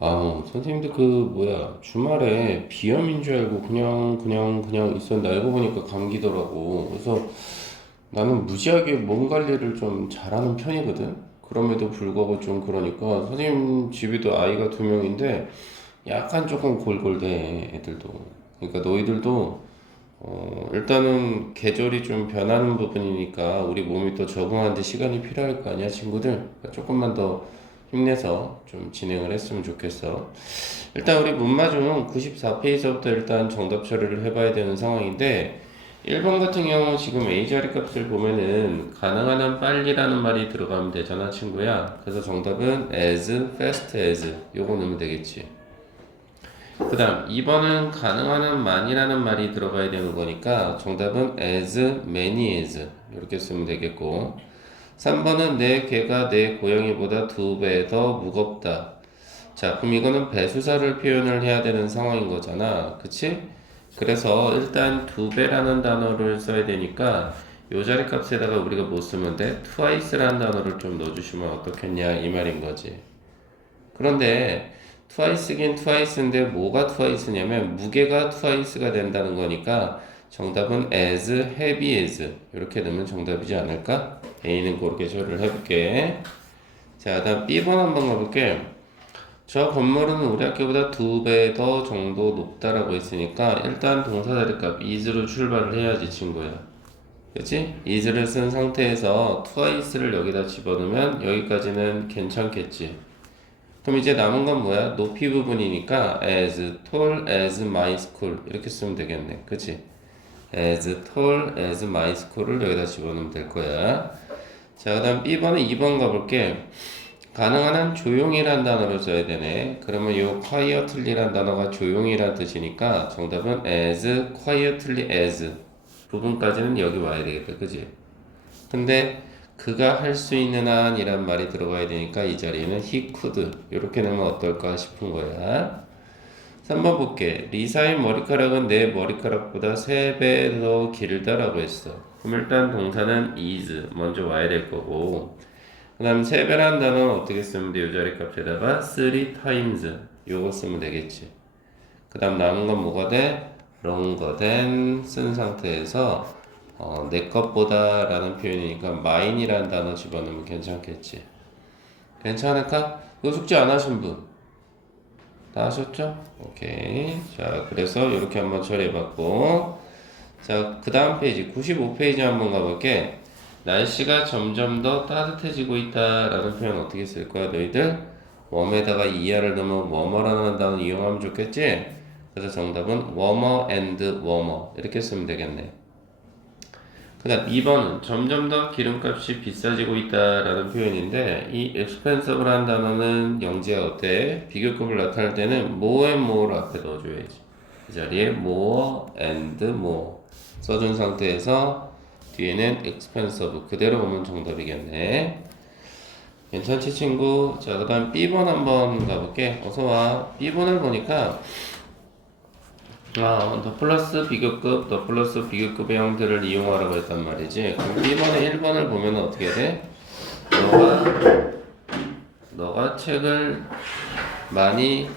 선생님들 그 뭐야 주말에 비염인 줄 알고 그냥 있었는데 알고 보니까 감기더라고. 그래서 나는 무지하게 몸 관리를 좀 잘하는 편이거든. 그럼에도 불구하고 좀 그러니까 선생님 집에도 아이가 두 명인데 약간 조금 골골대 애들도. 그러니까 너희들도 일단은 계절이 좀 변하는 부분이니까 우리 몸이 또 적응하는데 시간이 필요할 거 아니야, 친구들? 그러니까 조금만 더 힘내서 좀 진행을 했으면 좋겠어. 일단 우리 문마중 94페이지부터 일단 정답 처리를 해봐야 되는 상황인데 1번 같은 경우 지금 A 자리 값을 보면은 가능한 한 빨리라는 말이 들어가면 되잖아, 친구야. 그래서 정답은 as fast as 요거 넣으면 되겠지. 그 다음 2번은 가능한 한 많이라는 말이 들어가야 되는 거니까 정답은 as many as 이렇게 쓰면 되겠고 3번은 내 개가 내 고양이보다 2배 더 무겁다. 자, 그럼 이거는 배수사를 표현을 해야 되는 상황인 거잖아. 그치? 그래서 일단 2배라는 단어를 써야 되니까 요 자리 값에다가 우리가 뭐 쓰면 돼? twice라는 단어를 좀 넣어주시면 어떻겠냐 이 말인 거지. 그런데 twice긴 twice인데 뭐가 twice냐면 무게가 twice가 된다는 거니까 정답은 as heavy as 이렇게 넣으면 정답이지 않을까? A는 그렇게 처리를 해볼게. 자, 다음 B번 한번 가볼게. 저 건물은 우리 학교보다 2배 더 정도 높다라고 했으니까 일단 동사 자리값 is로 출발을 해야지 친구야. 그치? is를 쓴 상태에서 twice를 여기다 집어넣으면 여기까지는 괜찮겠지. 그럼 이제 남은 건 뭐야? 높이 부분이니까 as tall as my school 이렇게 쓰면 되겠네. 그치? as tall as my school을 여기다 집어넣으면 될 거야. 자, 그 다음 B번은 2번 가볼게. 가능한 한 조용히란 단어를 써야 되네. 그러면 요 quietly란 단어가 조용히란 뜻이니까 정답은 as quietly as 부분까지는 여기 와야 되겠다. 그지? 근데 그가 할 수 있는 한이란 말이 들어가야 되니까 이 자리에는 he could 이렇게 넣으면 어떨까 싶은 거야. 3번 볼게. 리사의 머리카락은 내 머리카락보다 3배 더 길다라고 했어. 그럼 일단 동사는 is 먼저 와야 될 거고 그 다음 3배라는 단어는 어떻게 쓰면 돼? 이 자리 값에다가 3 times 요거 쓰면 되겠지. 그 다음 남은 건 뭐가 돼? longer than 쓴 상태에서 내 것보다 라는 표현이니까 mine이라는 단어 집어넣으면 괜찮겠지. 괜찮을까? 이거 숙제 안 하신 분? 다 하셨죠? 오케이. 자, 그래서 이렇게 한번 처리해봤고 자, 그 다음 페이지 95페이지 한번 가볼게. 날씨가 점점 더 따뜻해지고 있다라는 표현 어떻게 쓸 거야, 너희들? 웜에다가 이하를 넣으면 warmer라는 단어 이용하면 좋겠지? 그래서 정답은 warmer and warmer 이렇게 쓰면 되겠네. 그 다음 2번은 점점 더 기름값이 비싸지고 있다라는 표현인데 이 expensive라는 단어는 영지가 어때? 비교급을 나타낼 때는 more and more 앞에 넣어줘야지. 이 자리에 more and more 써준 상태에서 뒤에는 expensive 그대로 보면 정답이겠네. 괜찮지 친구? 자, 그 다음 B번 한번 가볼게. 어서와. B번을 보니까 더 플러스 비교급, 더 플러스 비교급의 형태를 이용하라고 했단 말이지. 그럼 B번에 1번을 보면 어떻게 돼? 너가 책을 많이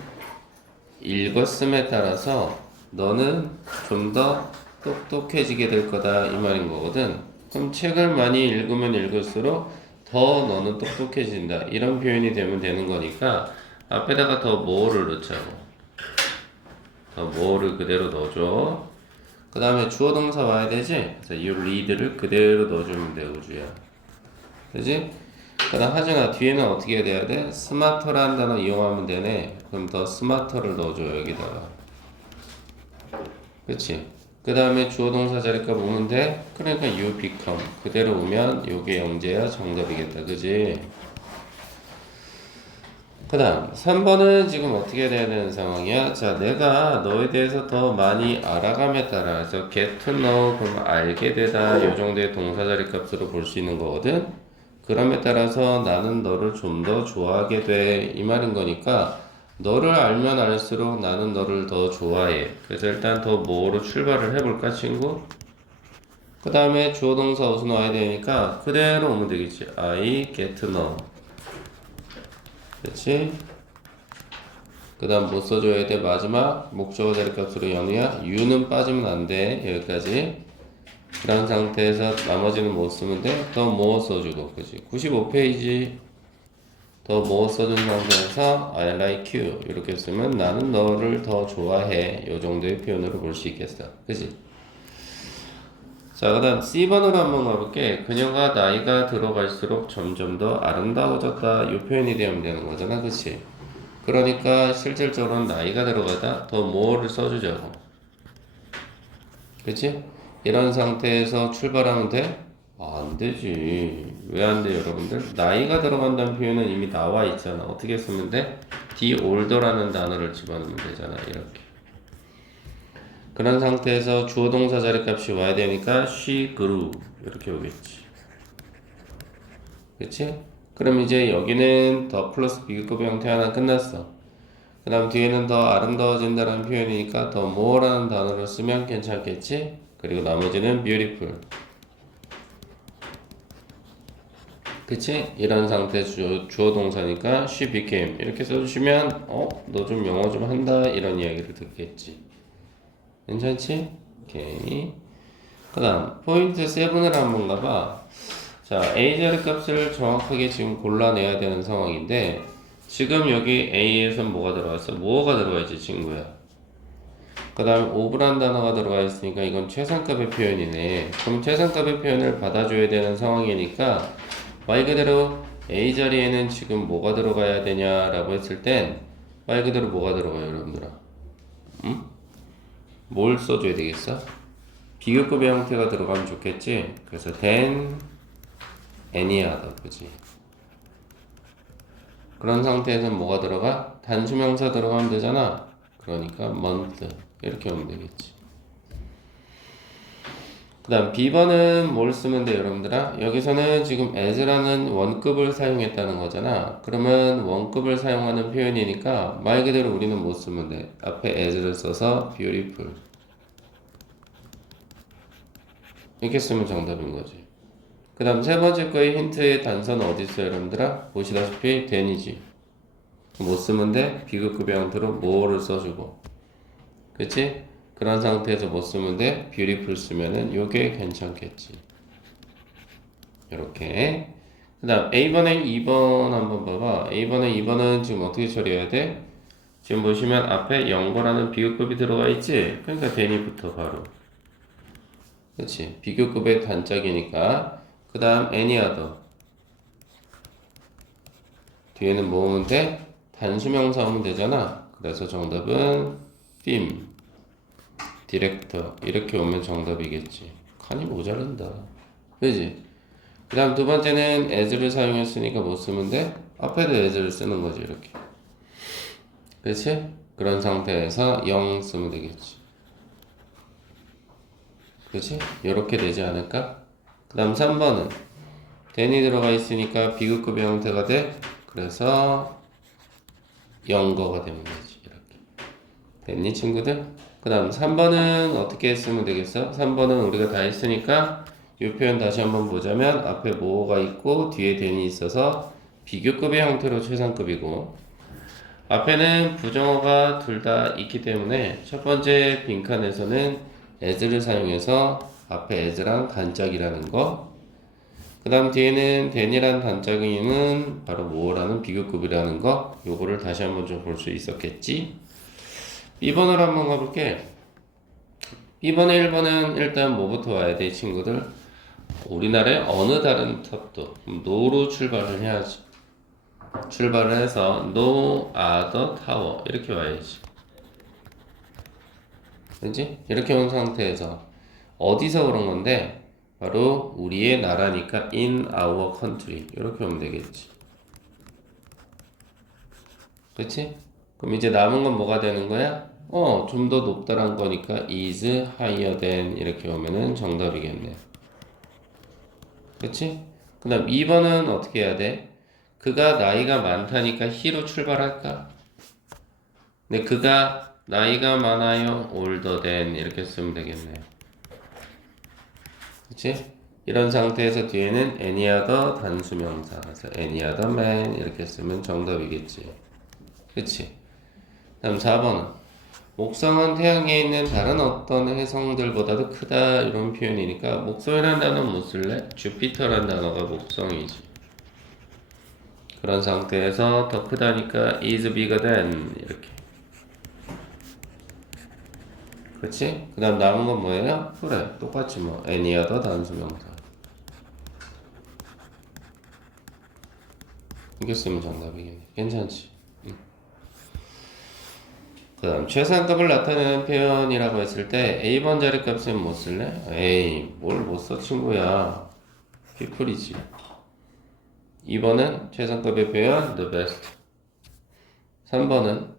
읽었음에 따라서 너는 좀 더 똑똑해지게 될 거다 이 말인 거거든. 그럼 책을 많이 읽으면 읽을수록 더 너는 똑똑해진다 이런 표현이 되면 되는 거니까 앞에다가 더 뭐를 넣자고. 뭐를 그대로 넣어줘. 그 다음에 주어 동사 와야 되지? 그래서 you read를 그대로 넣어주면 돼, 우주야. 그지? 그 다음 하진아, 뒤에는 어떻게 돼야 돼? smarter라는 단어 이용하면 되네. 그럼 더 smarter를 넣어줘, 여기다가. 그치? 그 다음에 주어 동사 자리값 오면 돼? 그러니까 you become. 그대로 오면 요게 영재야 정답이겠다. 그지? 그 다음 3번은 지금 어떻게 돼야 되는 상황이야? 자, 내가 너에 대해서 더 많이 알아감에 따라서 get to know 그럼 알게 되다 요 정도의 동사자리 값으로 볼 수 있는 거거든. 그럼에 따라서 나는 너를 좀 더 좋아하게 돼 이 말인 거니까 너를 알면 알수록 나는 너를 더 좋아해. 그래서 일단 더 뭐로 출발을 해볼까 친구? 그 다음에 주어 동사 어디서 나와야 되니까 그대로 오면 되겠지. I get to know. 그렇지? 그 다음 뭐 써줘야 돼? 마지막 목적어 자리값으로 연우야. U는 빠지면 안 돼. 여기까지. 그런 상태에서 나머지는 뭐 쓰면 돼? 더 뭐 써주고, 그지? 95페이지 더 뭐 써준 상태에서 I like you 이렇게 쓰면 나는 너를 더 좋아해. 요 정도의 표현으로 볼 수 있겠어. 그지? 자, 그 다음 C번으로 한번 가볼게. 그녀가 나이가 들어갈수록 점점 더 아름다워졌다. 이 표현이 되면 되는 거잖아. 그치? 그러니까 실질적으로는 나이가 들어가다 더 뭐를 써주자고. 그치? 이런 상태에서 출발하면 돼? 안 되지. 왜 안 돼, 여러분들? 나이가 들어간다는 표현은 이미 나와 있잖아. 어떻게 쓰면 돼? the older라는 단어를 집어넣으면 되잖아. 이렇게. 그런 상태에서 주어 동사 자리값이 와야 되니까 she grew 이렇게 오겠지. 그치? 그럼 이제 여기는 더 플러스 비교급의 형태 하나 끝났어. 그 다음 뒤에는 더 아름다워진다는 표현이니까 더 more라는 단어를 쓰면 괜찮겠지? 그리고 나머지는 beautiful. 그치? 이런 상태 주어 동사니까 she became 이렇게 써주시면 너 좀 영어 좀 한다 이런 이야기를 듣겠지. 괜찮지? 오케이. 그 다음 포인트 7을 한번 가봐. 자, A 자리값을 정확하게 지금 골라내야 되는 상황인데 지금 여기 A에서 뭐가 들어갔어? 뭐가 들어가 있지 친구야? 그 다음 오브란 단어가 들어가 있으니까 이건 최상값의 표현이네. 그럼 최상값의 표현을 받아줘야 되는 상황이니까 말 그대로 A 자리에는 지금 뭐가 들어가야 되냐라고 했을 땐 말 그대로 뭐가 들어가요 여러분들아? 응? 뭘 써줘야 되겠어? 비교급의 형태가 들어가면 좋겠지? 그래서 than any other, 그지? 그런 상태에서 뭐가 들어가? 단수명사 들어가면 되잖아. 그러니까 month 이렇게 오면 되겠지. 그 다음 B번은 뭘 쓰면 돼 여러분들아? 여기서는 지금 as라는 원급을 사용했다는 거잖아. 그러면 원급을 사용하는 표현이니까 말 그대로 우리는 뭐 쓰면 돼? 앞에 as를 써서 beautiful 이렇게 쓰면 정답인 거지. 그 다음 세 번째 거의 힌트의 단서는 어디 있어요 여러분들아? 보시다시피 than이지. 뭐 쓰면 돼? 비급급의 형태로 뭐를 써주고 그치? 그런 상태에서 뭐 쓰면 돼? beautiful 쓰면은 요게 괜찮겠지. 요렇게. 그 다음 A번에 2번 한번 봐봐. A번에 2번은 지금 어떻게 처리해야 돼? 지금 보시면 앞에 영어라는 비교급이 들어가 있지? 그러니까 than이부터 바로 그치? 비교급의 단짝이니까 그 다음 any other 뒤에는 뭐 오면 돼? 단수명사 오면 되잖아. 그래서 정답은 film, 디렉터 이렇게 오면 정답이겠지. 칸이 모자란다. 그지? 그 다음 두 번째는 as를 사용했으니까 뭐 쓰면 돼? 앞에도 as를 쓰는 거지 이렇게. 그치? 그런 상태에서 0 쓰면 되겠지. 그치? 이렇게 되지 않을까? 그 다음 3번은 then이 들어가 있으니까 비급급의 형태가 돼. 그래서 영거가 되는 거지 이렇게. 됐니 친구들? 그 다음 3번은 어떻게 쓰면 되겠어? 3번은 우리가 다 했으니까 이 표현 다시 한번 보자면 앞에 뭐가 있고 뒤에 then이 있어서 비교급의 형태로 최상급이고 앞에는 부정어가 둘 다 있기 때문에 첫 번째 빈칸에서는 as를 사용해서 앞에 as랑 단짝이라는 거 그 다음 뒤에는 then이란 단짝이는 바로 뭐라는 비교급이라는 거 요거를 다시 한번 좀 볼 수 있었겠지. B번으로 한번 가볼게. B번에 1번은 일단 뭐부터 와야 돼 친구들? 우리나라의 어느 다른 탑도 no로 출발을 해야지. 출발을 해서 no other tower 이렇게 와야지. 그치? 이렇게 온 상태에서 어디서 그런 건데 바로 우리의 나라니까 in our country 이렇게 오면 되겠지. 그치? 그럼 이제 남은 건 뭐가 되는 거야? 좀 더 높다란 거니까 is higher than 이렇게 오면은 정답이겠네. 그치? 그 다음 2번은 어떻게 해야 돼? 그가 나이가 많다니까 he로 출발할까? 근데 그가 나이가 많아요 older than 이렇게 쓰면 되겠네요. 그치? 이런 상태에서 뒤에는 any other 단수명사 그래서 any other man 이렇게 쓰면 정답이겠지. 그치? 다음 4번은 목성은 태양계에 있는 다른 어떤 행성들보다도 크다 이런 표현이니까 목성이라는 단어는 못 쓸래? 주피터라는 단어가 목성이지. 그런 상태에서 더 크다니까 is bigger than 이렇게. 그렇지? 그 다음 남은 건 뭐예요? 그래 똑같지 뭐 any other 단수명사. 이게 쓰면 정답이겠네. 괜찮지? 그 다음 최상급을 나타내는 표현이라고 했을 때 A번 자리값은 뭐 쓸래? 에이 뭘 못 써 친구야. people이지. 2번은 최상급의 표현 the best. 3번은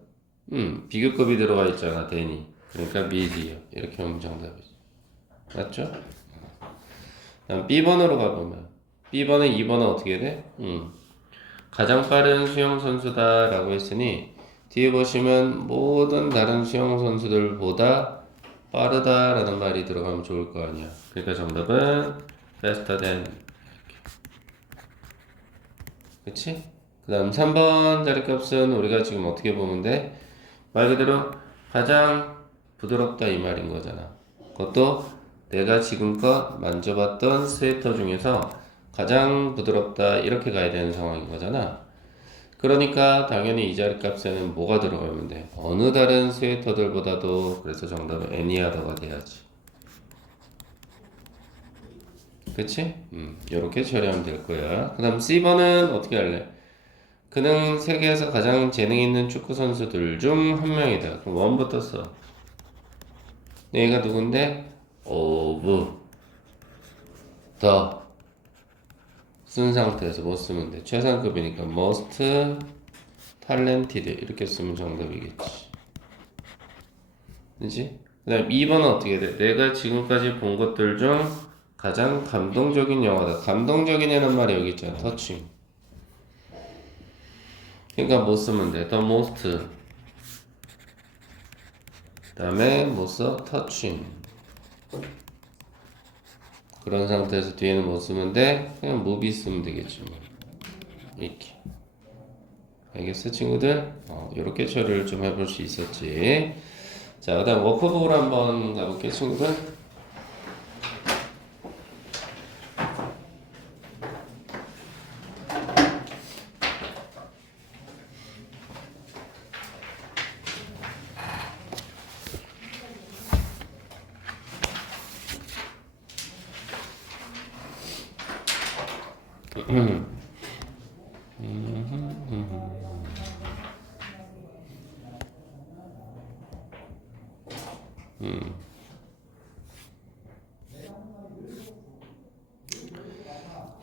비교급이 들어가 있잖아 than이. 그러니까 medium 이렇게 하면 정답이지. 맞죠? 다음 B번으로 가보면 B번에 2번은 어떻게 돼? 가장 빠른 수영 선수다 라고 했으니 뒤에 보시면 모든 다른 수영 선수들보다 빠르다라는 말이 들어가면 좋을 거 아니야. 그러니까 정답은 faster than. 그치? 그 다음 3번 자리값은 우리가 지금 어떻게 보면 돼? 말 그대로 가장 부드럽다 이 말인 거잖아. 그것도 내가 지금껏 만져봤던 스웨터 중에서 가장 부드럽다 이렇게 가야 되는 상황인 거잖아. 그러니까 당연히 이 자리값에는 뭐가 들어가면 돼? 어느 다른 스웨터들보다도. 그래서 정답은 애니아더가 돼야지. 그치? 이렇게 처리하면 될 거야. 그 다음 C번은 어떻게 할래? 그는 세계에서 가장 재능 있는 축구 선수들 중 한 명이다. 그럼 원부터 써. 얘가 누군데? of the 쓴 상태에서 뭐 쓰면 돼? 최상급이니까 most talented 이렇게 쓰면 정답이겠지. 그치? 그 다음 2번은 어떻게 돼? 내가 지금까지 본 것들 중 가장 감동적인 영화다. 감동적인이라는 말이 여기 있잖아. 터칭. 그러니까 뭐 쓰면 돼? the most. 그 다음에 뭐 써? touching. 그런 상태에서 뒤에는 뭐 쓰면 돼? 그냥 movie 쓰면 되겠지 뭐. 이렇게. 알겠어 친구들? 이렇게 처리를 좀 해볼 수 있었지. 자, 그 다음 워크북으로 한번 가볼게요 친구들.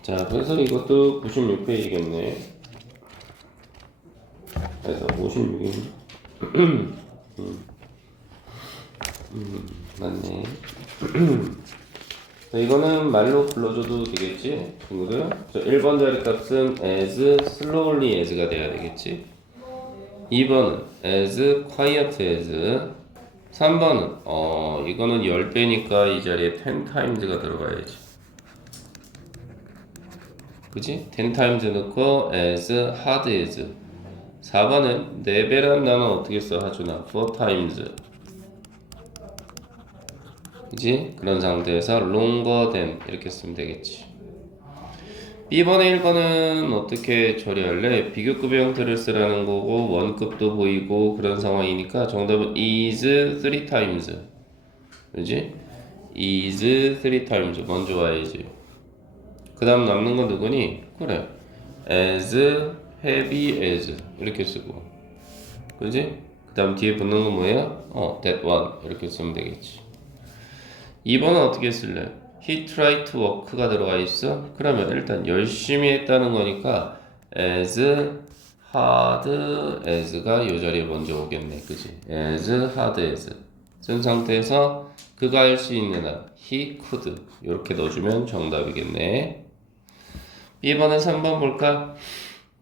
자, 그래서 이것도 96페이지겠네. 그래서 56인가? 맞네. 자, 이거는 말로 불러줘도 되겠지? 친구들? 1번 자리 값은 as slowly as가 돼야 되겠지? 2번은 as quiet as. 3번은 이거는 10배니까 이 자리에 10 times가 들어가야지. 그지? 10 times 넣고 as hard as. 4번은 4배란 단어 어떻게 써? 하준아 4 times. 그지? 그런 상태에서 longer than 이렇게 쓰면 되겠지. B번에 1번은 어떻게 처리할래? 비교급의 형태를 쓰라는 거고 원급도 보이고 그런 상황이니까 정답은 is 3 times. 그지? is 3 times 먼저 와야지. 그 다음 남는 건 누구니? 그래 as heavy as 이렇게 쓰고. 그지? 그 다음 뒤에 붙는 건 뭐예요? that one 이렇게 쓰면 되겠지. 2번은 어떻게 쓸래? He tried to work가 들어가 있어? 그러면 일단 열심히 했다는 거니까 as hard as가 이 자리에 먼저 오겠네. 그지? as hard as 쓴 상태에서 그가 할 수 있는 한 he could 이렇게 넣어주면 정답이겠네. B번에 3번 볼까?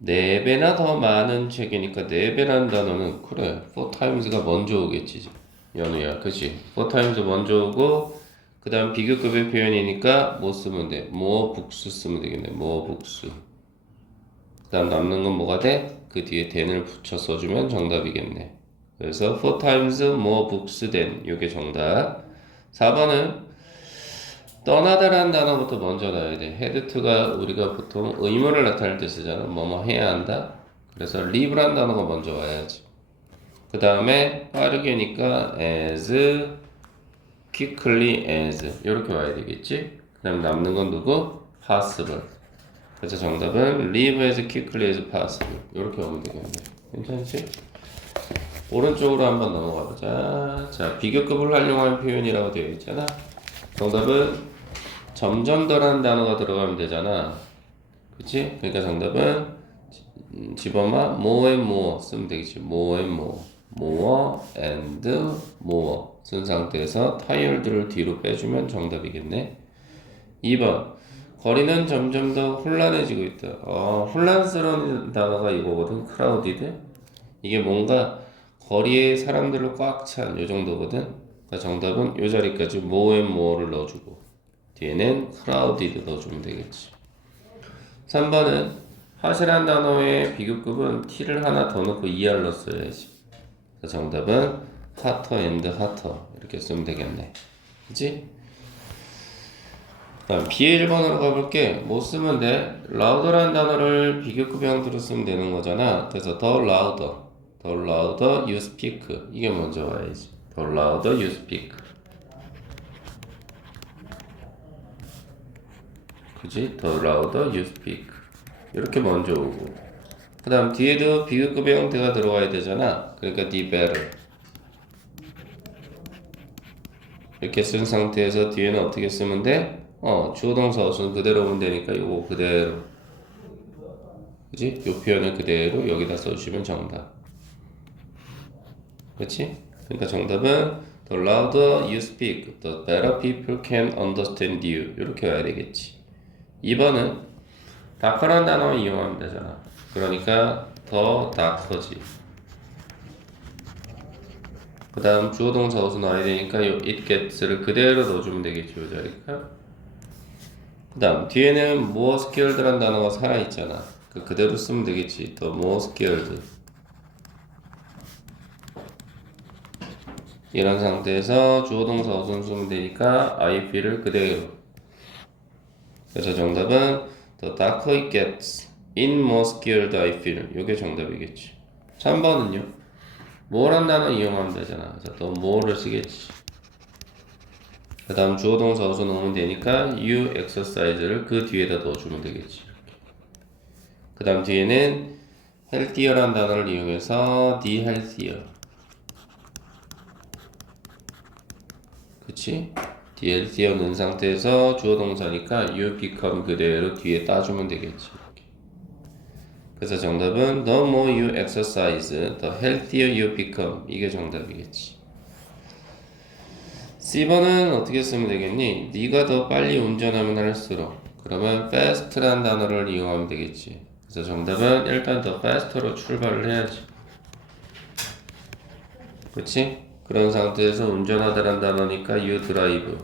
4배나 더 많은 책이니까 4배라는 단어는 그래 4 times가 먼저 오겠지 연우야. 그치? 4 times 먼저 오고 그 다음 비교급의 표현이니까 뭐 쓰면 돼? more books 쓰면 되겠네. more books. 그 다음 남는 건 뭐가 돼? 그 뒤에 then을 붙여 써주면 정답이겠네. 그래서 4 times more books than 이게 정답. 4번은 떠나다라는 단어부터 먼저 넣어야 돼. head to가 우리가 보통 의무를 나타낼 때 쓰잖아. 뭐뭐 해야 한다. 그래서 leave라는 단어가 먼저 와야지. 그 다음에 빠르게니까 as quickly as 이렇게 와야 되겠지. 그 다음 남는 건 누구? possible. 그래서 정답은 leave as quickly as possible 이렇게 오면 되겠네. 괜찮지? 오른쪽으로 한번 넘어가 보자. 자, 비교급을 활용한 표현이라고 되어 있잖아. 정답은 점점 더라는 단어가 들어가면 되잖아. 그치? 그러니까 정답은 집어마 more and more 쓰면 되겠지. more and more, more and more 쓴 상태에서 tired를 뒤로 빼주면 정답이겠네. 2번 거리는 점점 더 혼란해지고 있다. 혼란스러운 단어가 이거거든. crowded. 이게 뭔가 거리에 사람들로 꽉 찬 요 정도거든. 그러니까 정답은 요 자리까지 more and more를 넣어주고 뒤에는 crowded 넣어주면 되겠지. 3번은 핫이란 단어의 비교급은 t를 하나 더 넣고 er로 써야지. 그래서 정답은 hotter and hotter 이렇게 쓰면 되겠네. 그치? 다음 B의 1번으로 가볼게. 뭐 쓰면 돼? louder라는 단어를 비교급 형태로 쓰면 되는 거잖아. 그래서 the louder you speak 이게 먼저 와야지. the louder you speak. 그지? the louder you speak 이렇게 먼저 오고 그 다음 뒤에도 비교급의 형태가 들어가야 되잖아. 그러니까 the better 이렇게 쓴 상태에서 뒤에는 어떻게 쓰면 돼? 주어 동사 어순 그대로 오면 되니까 요거 그대로 그지? 요 표현을 그대로 여기다 써주시면 정답. 그치? 그러니까 정답은 the louder you speak, the better people can understand you 이렇게 와야 되겠지. 2번은 darker라는 단어 이용하면 되잖아. 그러니까 더 darker지. 그 다음 주어 동사 어순 나와야 되니까 요 it gets를 그대로 넣어주면 되겠지. 요 자리가. 그 다음 뒤에는 more scared라는 단어가 살아있잖아. 그대로 쓰면 되겠지. the more scared 이런 상태에서 주어 동사 어순 쓰면 되니까 I feel을 그대로. 그래서 정답은 the darker it gets, in more scared I feel. 이게 정답이겠지. 3번은요. more란 단어 이용하면 되잖아. 그래서 또 more를 쓰겠지. 그 다음 주어 동사 어순 넣으면 되니까 you exercise를 그 뒤에다 넣어주면 되겠지. 그 다음 뒤에는 healthier란 단어를 이용해서 the healthier 그치? the healthier 넣은 상태에서 주어 동사니까 you become 그대로 뒤에 따주면 되겠지. 그래서 정답은 the more you exercise, the healthier you become 이게 정답이겠지. C번은 어떻게 쓰면 되겠니? 네가 더 빨리 운전하면 할수록 그러면 fast란 단어를 이용하면 되겠지. 그래서 정답은 일단 더 faster로 출발을 해야지. 그치? 그런 상태에서 운전하다란 단어니까 you drive.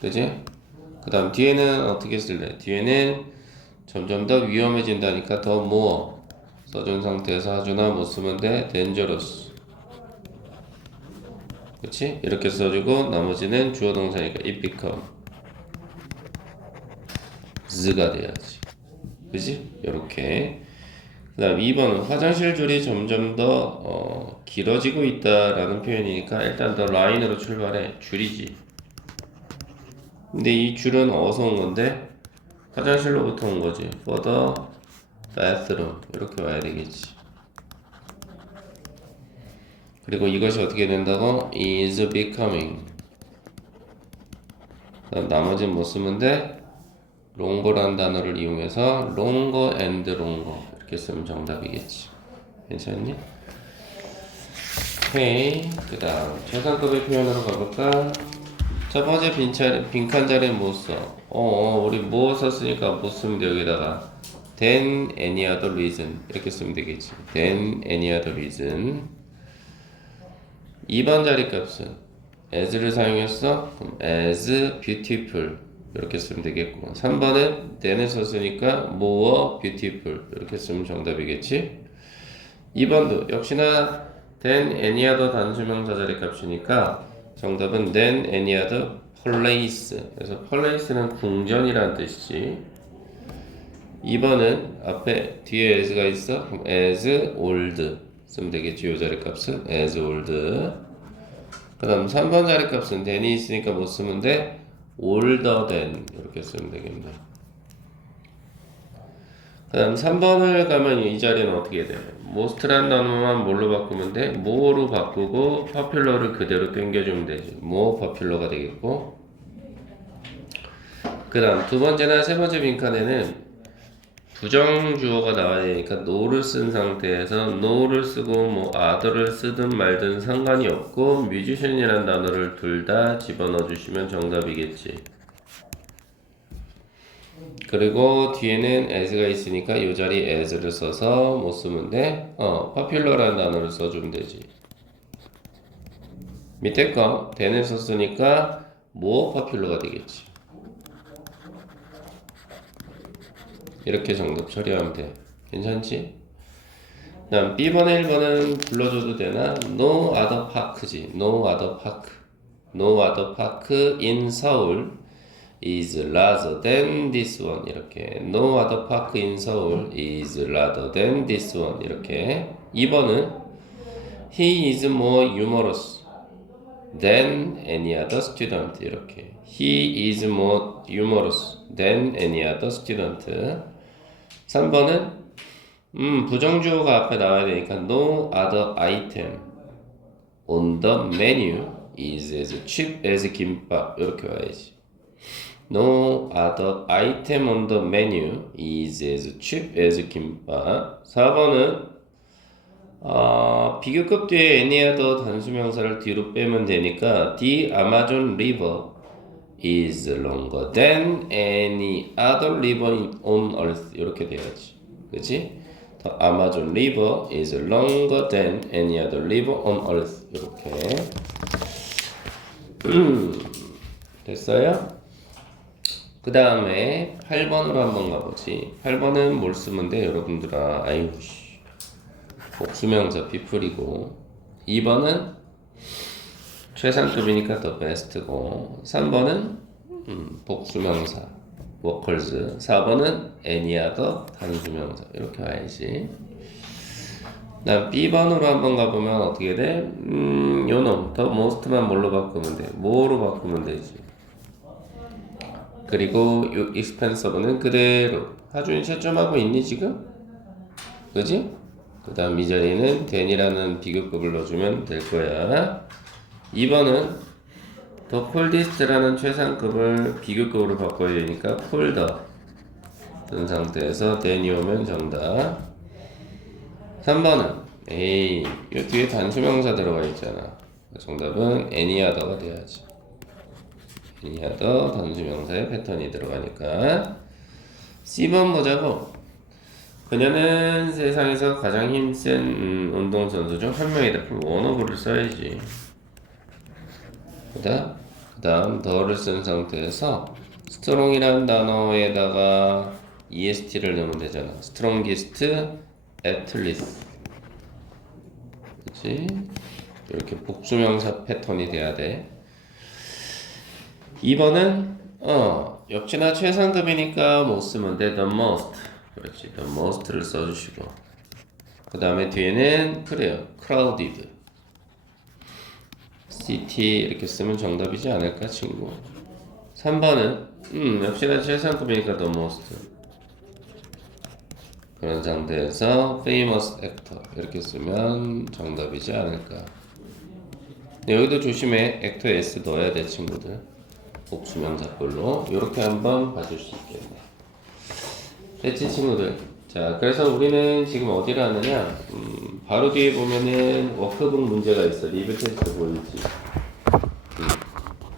그치? 그 다음 뒤에는 어떻게 쓸래? 뒤에는 점점 더 위험해진다니까 더 more 써준 상태에서 하주나 못 쓰면 돼. dangerous. 그치? 이렇게 써주고 나머지는 주어 동사니까 it become s가 돼야지. 그치? 요렇게. 그 다음 2번은 화장실 줄이 점점 더 길어지고 있다라는 표현이니까 일단 더 라인으로 출발해. 줄이지. 근데 이 줄은 어디서 온 건데? 화장실로부터 온 거지. for the bathroom 이렇게 와야 되겠지. 그리고 이것이 어떻게 된다고? is becoming. 그다음 나머지는 뭐 쓰면 돼? longer라는 단어를 이용해서 longer and longer 이렇게 쓰면 정답이겠지. 괜찮니? 오케이. 그 다음 최상급의 표현으로 가볼까? 첫 번째 빈칸 자리에 뭐 써? 우리 뭐 썼으니까 뭐 쓰면 돼 여기다가 than any other reason 이렇게 쓰면 되겠지. than any other reason. 2번 자리 값은 as를 사용했어? 그럼 as beautiful 이렇게 쓰면 되겠고 3번은 than을 썼으니까 more beautiful 이렇게 쓰면 정답이겠지. 2번도 역시나 than any other 단수명사 자리값이니까 정답은 than any other place. 그래서 place는 궁전이라는 뜻이지. 2번은 앞에 뒤에 as가 있어. 그럼 as old 쓰면 되겠지. 요 자리값은 as old. 그 다음 3번 자리값은 than이 있으니까 못 쓰면 돼. older than 이렇게 쓰면 되겠네. 그 다음 3번을 가면 이 자리는 어떻게 돼? most란 단어만 뭘로 바꾸면 돼? more로 바꾸고 popular를 그대로 땡겨주면 되지. more popular가 되겠고, 그 다음 두 번째나 세 번째 빈칸에는 부정주어가 나와야 되니까 no를 쓴 상태에서 no를 쓰고 뭐 other를 쓰든 말든 상관이 없고 musician이라는 단어를 둘 다 집어넣어 주시면 정답이겠지. 그리고 뒤에는 as가 있으니까 이 자리 as를 써서 못 쓰면 돼. popular라는 단어를 써주면 되지. 밑에 거 than을 썼으니까 more popular가 되겠지. 이렇게 정답 처리하면 돼. 괜찮지? 다음 B번에 1번은 불러줘도 되나? No other park지. No other park. No other park in Seoul is larger than this one. 이렇게 No other park in Seoul is larger than this one. 이렇게 2번은 He is more humorous than any other student. 이렇게 He is more humorous than any other student. 3번은 부정주어가 앞에 나와야 되니까 no other item on the menu is as cheap as 김밥 이렇게 와야지. No other item on the menu is as cheap as 김밥. 4번은 비교급 뒤에 any other 단수명사를 뒤로 빼면 되니까 the Amazon River is longer than any other river on earth 이렇게 돼야지. 그치? The Amazon River is longer than any other river on earth 이렇게 됐어요? 그 다음에 8번으로 한번 가보지. 8번은 뭘 쓰면 돼 여러분들아. 아이고 복수명사 비풀이고 2번은 최상급이니까 더 베스트고 3번은 복수명사 workers 4번은 any other 단수명사 이렇게 와야지. 다음 B번으로 한번 가보면 어떻게 돼? 요놈 더 most만 뭘로 바꾸면 돼? more로 바꾸면 되지. 그리고 요 expensive는 그대로 하준이 채점하고 있니 지금? 그지? 그 다음 이 자리는 than이라는 비교급을 넣어주면 될 거야. 2번은 더 콜디스트라는 최상급을 비교급으로 바꿔야 되니까 콜더 든 상태에서 than이 오면 정답. 3번은 에이 이 뒤에 단수명사 들어가 있잖아. 정답은 any other가 돼야지. any other 단수명사의 패턴이 들어가니까. C번 보자고. 그녀는 세상에서 가장 힘센 운동선수 중 한 명이다. 그럼 원어브를 써야지. 그 다음 더를 쓴 상태에서 strong이라는 단어에다가 est를 넣으면 되잖아. strongest athlete. 그치? 이렇게 복수명사 패턴이 돼야 돼. 2번은 역시나 최상급이니까 못 쓰면 돼. the most. 그렇지. the most를 써주시고 그 다음에 뒤에는 그래요. crowded. city 이렇게 쓰면 정답이지 않을까 친구. 3번은 역시나 최상급이니까 the most. 그런 상태에서 famous actor 이렇게 쓰면 정답이지 않을까. 여기도 조심해. actor s 넣어야 돼 친구들. 복수명사꼴로 이렇게 한번 봐줄 수 있겠네. 됐지 친구들. 자 그래서 우리는 지금 어디를 하느냐 바로 뒤에 보면은 워크북 문제가 있어. 리뷰 테스트 보이지.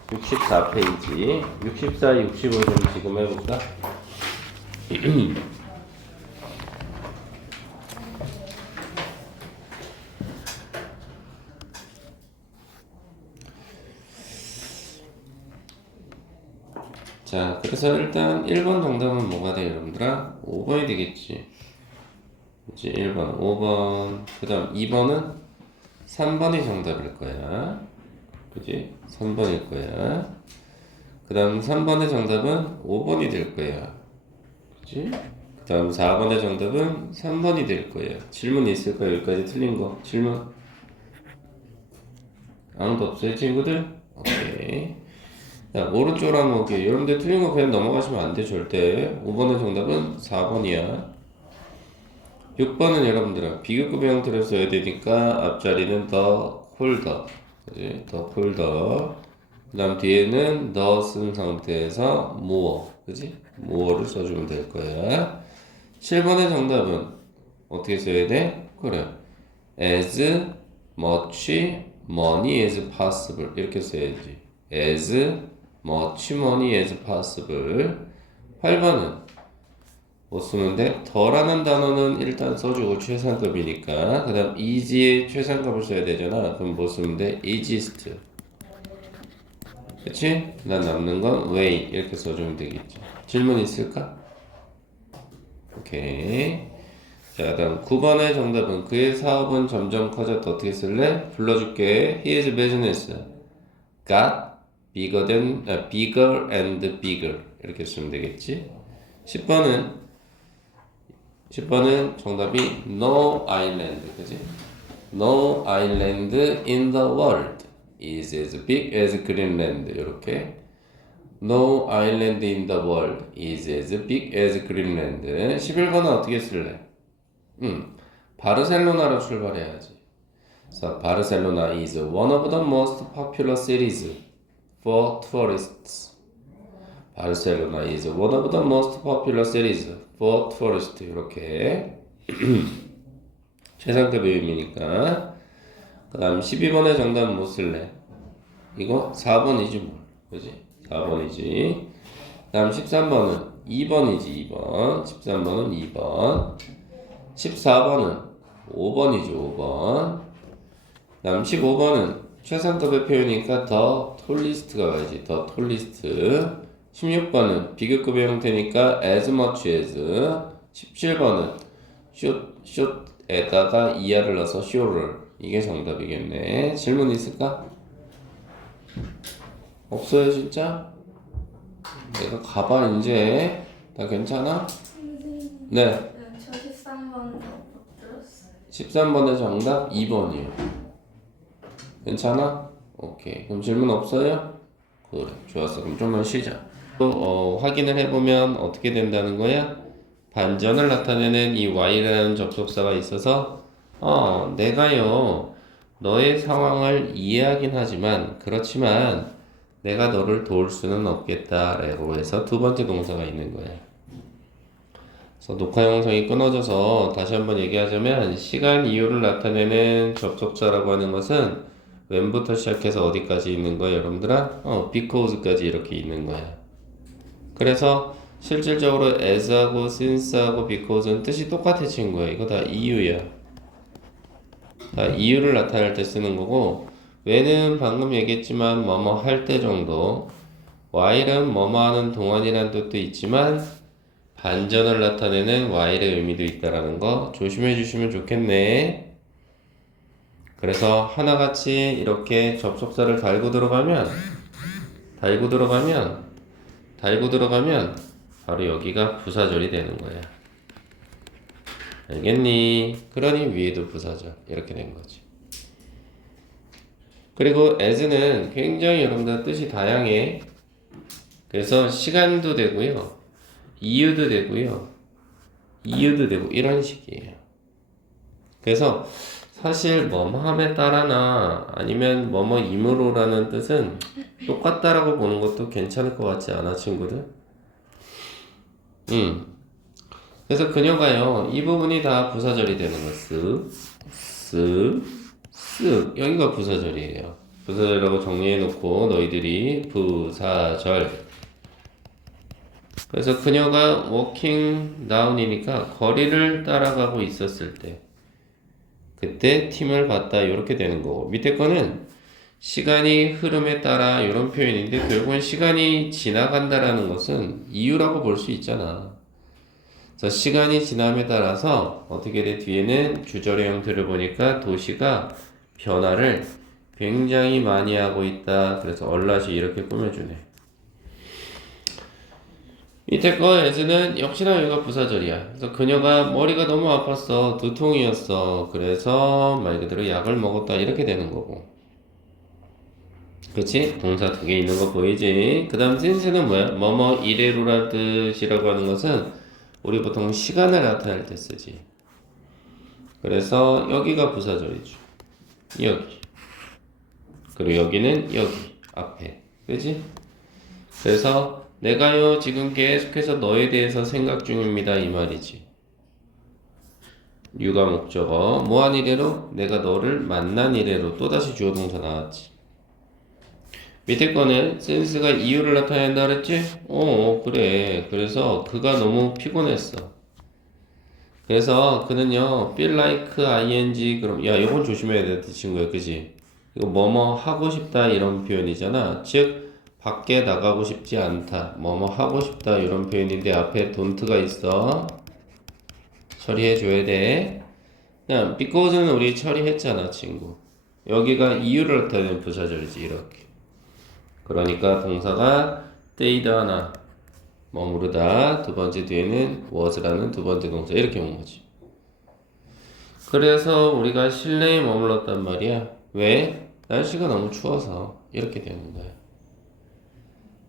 64페이지 64, 65 좀 지금 해볼까? 자 그래서 일단 1번 정답은 뭐가 돼요 여러분들아? 5번이 되겠지. 그치? 1번, 5번. 그 다음 2번은 3번이 정답일 거야. 그지? 3번일 거야. 그 다음 3번의 정답은 5번이 될 거야. 그지? 그 다음 4번의 정답은 3번이 될 거야. 질문 있을까? 여기까지 틀린 거. 질문? 아무도 없어요, 친구들? 오케이. 자, 오른쪽으로 한번 볼게요. 여러분들 틀린 거 그냥 넘어가시면 안 돼, 절대. 5번의 정답은 4번이야. 6번은 여러분들은 비교급의 형태로 써야 되니까 앞자리는 더 홀더. 그지? 더 홀더. 그 다음 뒤에는 더 쓴 상태에서 more. 그지? more를 써주면 될 거야. 7번의 정답은 어떻게 써야 돼? 그래. as much money as possible. 이렇게 써야지. as much money as possible. 8번은 뭐 쓰면 돼? 더라는 단어는 일단 써주고 최상급이니까. 그 다음 easy의 최상급을 써야 되잖아. 그럼 뭐 쓰면 돼? easiest. 그치? 그 다음 남는 건 way. 이렇게 써주면 되겠지. 질문 있을까? 오케이. 자, 그 다음 9번의 정답은 그의 사업은 점점 커졌다. 어떻게 쓸래? 불러줄게. His business got bigger and bigger. 이렇게 쓰면 되겠지. 10번은 정답이 No island. 그지? No island in the world is as big as Greenland. 이렇게. No island in the world is as big as Greenland. 11번은 어떻게 쓸래? 바르셀로나로 출발해야지. So, Barcelona is one of the most popular cities for tourists. Barcelona is one of the most popular cities for tourists. 이렇게 최상급의 의미니까. 그 다음 12번의 정답은 뭐 쓸래? 이거 4번이지 뭐. 그지? 4번이지. 그 다음 13번은 2번이지 2번. 13번은 2번. 14번은 5번이죠 5번. 그 다음 15번은 최상급의 표현이니까 더 톨리스트가 와야지. 더 톨리스트. 16번은 비교급의 형태니까 as much as. 17번은 shot에다가 ER을 넣어서 shorter. 이게 정답이겠네. 질문 있을까? 없어요 진짜? 내가 가봐 이제. 다 괜찮아? 네. 저 13번 못 들었어요. 13번의 정답 2번이요. 괜찮아? 오케이. 그럼 질문 없어요? 그래. 좋았어. 그럼 좀만 쉬자. 또 확인을 해보면 어떻게 된다는 거야? 반전을 나타내는 이 y라는 접속사가 있어서 내가요 너의 상황을 이해하긴 하지만 그렇지만 내가 너를 도울 수는 없겠다라고 해서 두 번째 동사가 있는 거야. 그래서 녹화 영상이 끊어져서 다시 한번 얘기하자면 시간 이유를 나타내는 접속사라고 하는 것은 when부터 시작해서 어디까지 있는 거야 여러분들아? because까지 이렇게 있는 거야. 그래서 실질적으로 as하고 since하고 because는 뜻이 똑같아 친구야. 이거 다 이유야. 다 이유를 나타낼 때 쓰는 거고 when은 방금 얘기했지만 뭐뭐 할 때 정도, while은 뭐뭐 하는 동안이라는 뜻도 있지만 반전을 나타내는 while의 의미도 있다라는 거 조심해 주시면 좋겠네. 그래서 하나같이 이렇게 접속사를 달고 들어가면 바로 여기가 부사절이 되는 거야. 알겠니? 그러니 위에도 부사절 이렇게 된 거지. 그리고 as는 굉장히 여러분들 뜻이 다양해. 그래서 시간도 되고요, 이유도 되고 이런 식이에요. 그래서 사실 뭐뭐함에 따라나 아니면 뭐뭐임으로라는 뜻은 똑같다라고 보는 것도 괜찮을 것 같지 않아 친구들? 그래서 그녀가요 이 부분이 다 부사절이 되는 거. 쓱 여기가 부사절이에요. 부사절이라고 정리해놓고 너희들이 부사절. 그래서 그녀가 walking down이니까 거리를 따라가고 있었을 때 그때 팀을 봤다 이렇게 되는 거고, 밑에 거는 시간이 흐름에 따라 이런 표현인데 결국은 시간이 지나간다라는 것은 이유라고 볼 수 있잖아. 그래서 시간이 지남에 따라서 어떻게 돼? 뒤에는 주절의 형태를 보니까 도시가 변화를 굉장히 많이 하고 있다. 그래서 얼라시 이렇게 꾸며주네. 밑에 거 as는 역시나 여기가 부사절이야. 그래서 그녀가 머리가 너무 아팠어. 두통이었어. 그래서 말 그대로 약을 먹었다. 이렇게 되는 거고. 그치? 동사 두 개 있는 거 보이지? 그 다음 since는 뭐야? 뭐뭐 이래로란 뜻이라고 하는 것은 우리 보통 시간을 나타낼 때 쓰지. 그래서 여기가 부사절이죠. 여기. 그리고 여기는 여기. 앞에. 그치? 그래서 내가요 지금 계속해서 너에 대해서 생각 중입니다. 이 말이지. 유가 목적어. 뭐한 이래로? 내가 너를 만난 이래로. 또다시 주어 동사 나왔지. 밑에 거는 since가 이유를 나타낸다 그랬지? 그래. 그래서 그가 너무 피곤했어. 그래서 그는요 feel like ing 그럼 야 이건 조심해야 돼 친구야 그지? 이거 뭐뭐 하고 싶다 이런 표현이잖아. 즉 밖에 나가고 싶지 않다 뭐뭐 하고 싶다 이런 표현인데 앞에 don't가 있어. 처리해 줘야 돼. 그냥 because는 우리 처리했잖아 친구. 여기가 이유를 나타내는 부사절이지 이렇게. 그러니까 동사가 stayed 하나 머무르다 두 번째 뒤에는 was라는 두 번째 동사 이렇게 온 거지. 그래서 우리가 실내에 머물렀단 말이야. 왜? 날씨가 너무 추워서 이렇게 되는 거야.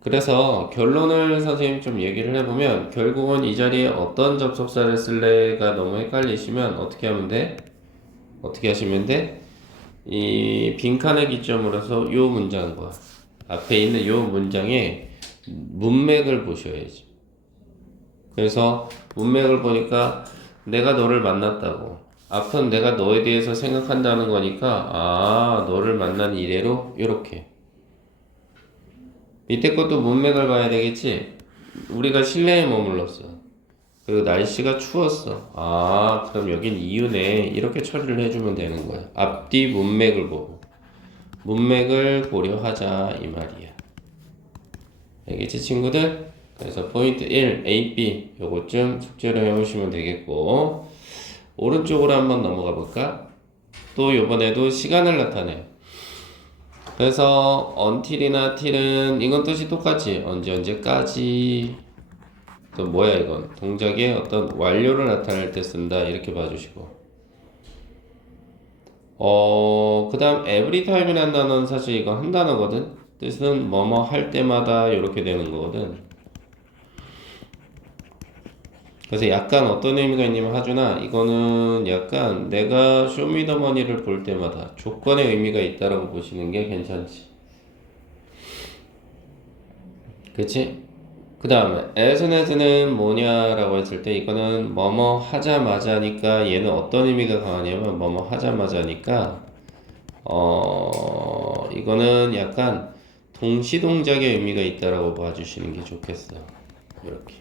그래서 결론을 선생님 좀 얘기를 해보면 결국은 이 자리에 어떤 접속사를 쓸래가 너무 헷갈리시면 어떻게 하면 돼? 어떻게 하시면 돼? 이 빈칸을 기점으로 해서 요 문장과 앞에 있는 요 문장의 문맥을 보셔야지. 그래서 문맥을 보니까 내가 너를 만났다고. 앞은 내가 너에 대해서 생각한다는 거니까 너를 만난 이래로 요렇게. 밑에 것도 문맥을 봐야 되겠지. 우리가 실내에 머물렀어. 그리고 날씨가 추웠어. 그럼 여긴 이유네. 이렇게 처리를 해주면 되는 거야. 앞뒤 문맥을 보고. 문맥을 고려하자 이 말이야. 알겠지 친구들? 그래서 포인트 1, A, B 요것 좀 숙제로 해오시면 되겠고 오른쪽으로 한번 넘어가 볼까? 또 요번에도 시간을 나타내. 그래서 until이나 till은 이건 뜻이 똑같지. 언제까지. 또 뭐야 이건? 동작의 어떤 완료를 나타낼 때 쓴다. 이렇게 봐주시고. 그 다음 every time이라는 단어는 사실 이거 한 단어거든. 뜻은 뭐뭐 할 때마다 이렇게 되는 거거든. 그래서 약간 어떤 의미가 있냐면 하준아 이거는 약간 내가 쇼미더머니를 볼 때마다 조건의 의미가 있다라고 보시는 게 괜찮지. 그치? 그 다음에 as는 뭐냐라고 했을 때 이거는 뭐뭐 하자마자니까 얘는 어떤 의미가 강하냐면 뭐뭐 하자마자니까 이거는 약간 동시동작의 의미가 있다라고 봐주시는 게 좋겠어. 이렇게.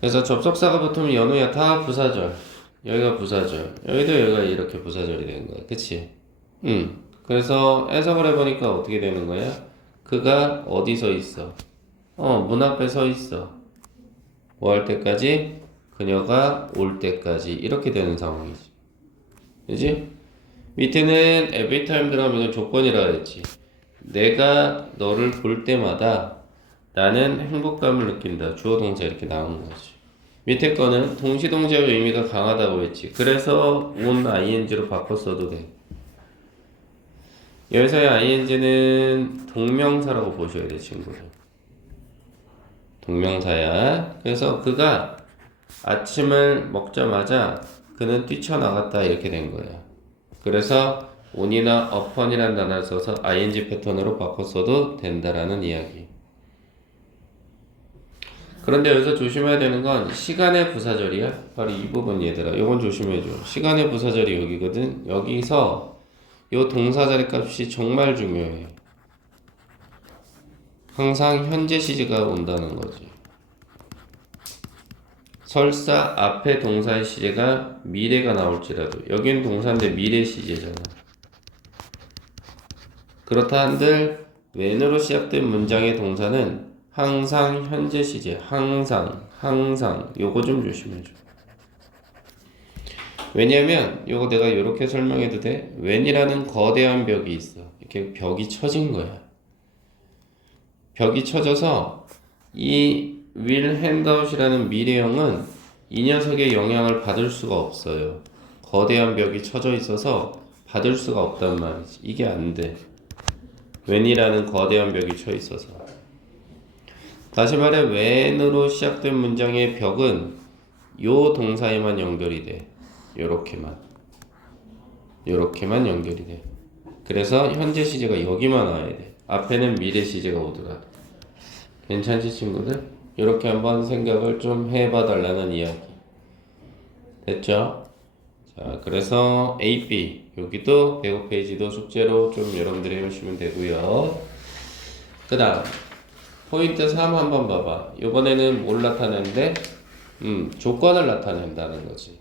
그래서 접속사가 붙으면 연우야 다 부사절. 여기가 부사절. 여기가 이렇게 부사절이 되는 거야. 그치? 그래서 해석을 해보니까 어떻게 되는 거야? 그가 어디 서 있어? 문 앞에 서 있어. 뭐 할 때까지? 그녀가 올 때까지. 이렇게 되는 상황이지. 그지? 밑에는 every time 들어가면 조건이라고 했지. 내가 너를 볼 때마다 나는 행복감을 느낀다. 주어 동사 이렇게 나오는 거지. 밑에 거는 동시동작의 의미가 강하다고 했지. 그래서 on ing로 바꿨어도 돼. 여기서의 ing는 동명사라고 보셔야 돼, 친구들. 동명사야. 그래서 그가 아침을 먹자마자 그는 뛰쳐나갔다 이렇게 된 거야. 그래서 on이나 upon이라는 단어를 써서 ing 패턴으로 바꿨어도 된다라는 이야기. 그런데 여기서 조심해야 되는 건 시간의 부사절이야. 바로 이 부분 얘들아. 요건 조심해줘. 시간의 부사절이 여기거든. 여기서 요 동사 자리 값이 정말 중요해. 항상 현재 시제가 온다는 거지. 설사 앞에 동사의 시제가 미래가 나올지라도 여기는 동사인데 미래 시제잖아. 그렇다 한들 when으로 시작된 문장의 동사는 항상 현재 시제, 항상 요거 좀 조심해줘. 왜냐면 요거 내가 이렇게 설명해도 돼? when이라는 거대한 벽이 있어. 이렇게 벽이 쳐진 거야. 벽이 쳐져서 이 will handout이라는 미래형은 이 녀석의 영향을 받을 수가 없어요. 거대한 벽이 쳐져 있어서 받을 수가 없단 말이지. 이게 안 돼. when이라는 거대한 벽이 쳐 있어서. 다시 말해 when으로 시작된 문장의 벽은 요 동사에만 연결이 돼. 요렇게만 연결이 돼. 그래서 현재 시제가 여기만 와야 돼. 앞에는 미래 시제가 오더라도. 괜찮지 친구들? 이렇게 한번 생각을 좀 해봐 달라는 이야기. 됐죠? 자, 그래서 A, B 여기도 105페이지도 숙제로 좀 여러분들이 해보시면 되고요. 그 다음 포인트 3 한번 봐봐. 이번에는 뭘 나타내는데? 조건을 나타낸다는 거지.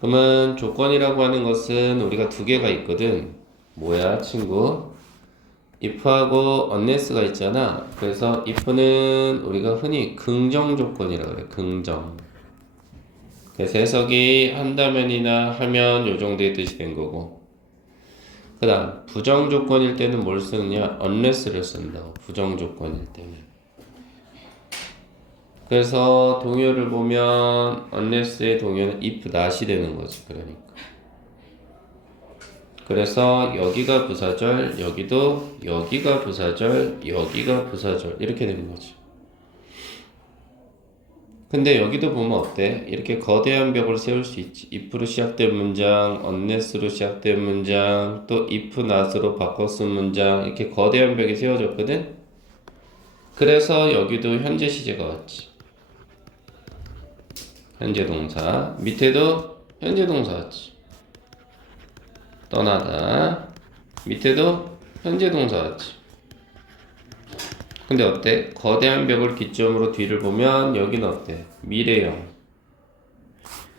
그러면 조건이라고 하는 것은 우리가 두 개가 있거든. 뭐야 친구? if하고 unless가 있잖아. 그래서 if는 우리가 흔히 긍정 조건이라고 그래. 긍정. 그래서 해석이 한다면이나 하면 요 정도의 뜻이 된 거고. 그 다음 부정 조건일 때는 뭘 쓰느냐? unless를 쓴다고. 부정 조건일 때는. 그래서 동요를 보면 unless의 동요는 if not이 되는 거지. 그러니까. 그래서 여기가 부사절, 여기가 부사절, 여기가 부사절 이렇게 되는 거지. 근데 여기도 보면 어때? 이렇게 거대한 벽을 세울 수 있지. if로 시작된 문장, unless로 시작된 문장, 또 if not으로 바꿔 쓴 문장 이렇게 거대한 벽이 세워졌거든? 그래서 여기도 현재 시제가 왔지. 현재 동사. 밑에도 현재 동사 왔지. 떠나다. 밑에도 현재 동사 왔지. 근데 어때? 거대한 벽을 기점으로 뒤를 보면 여기는 어때? 미래형.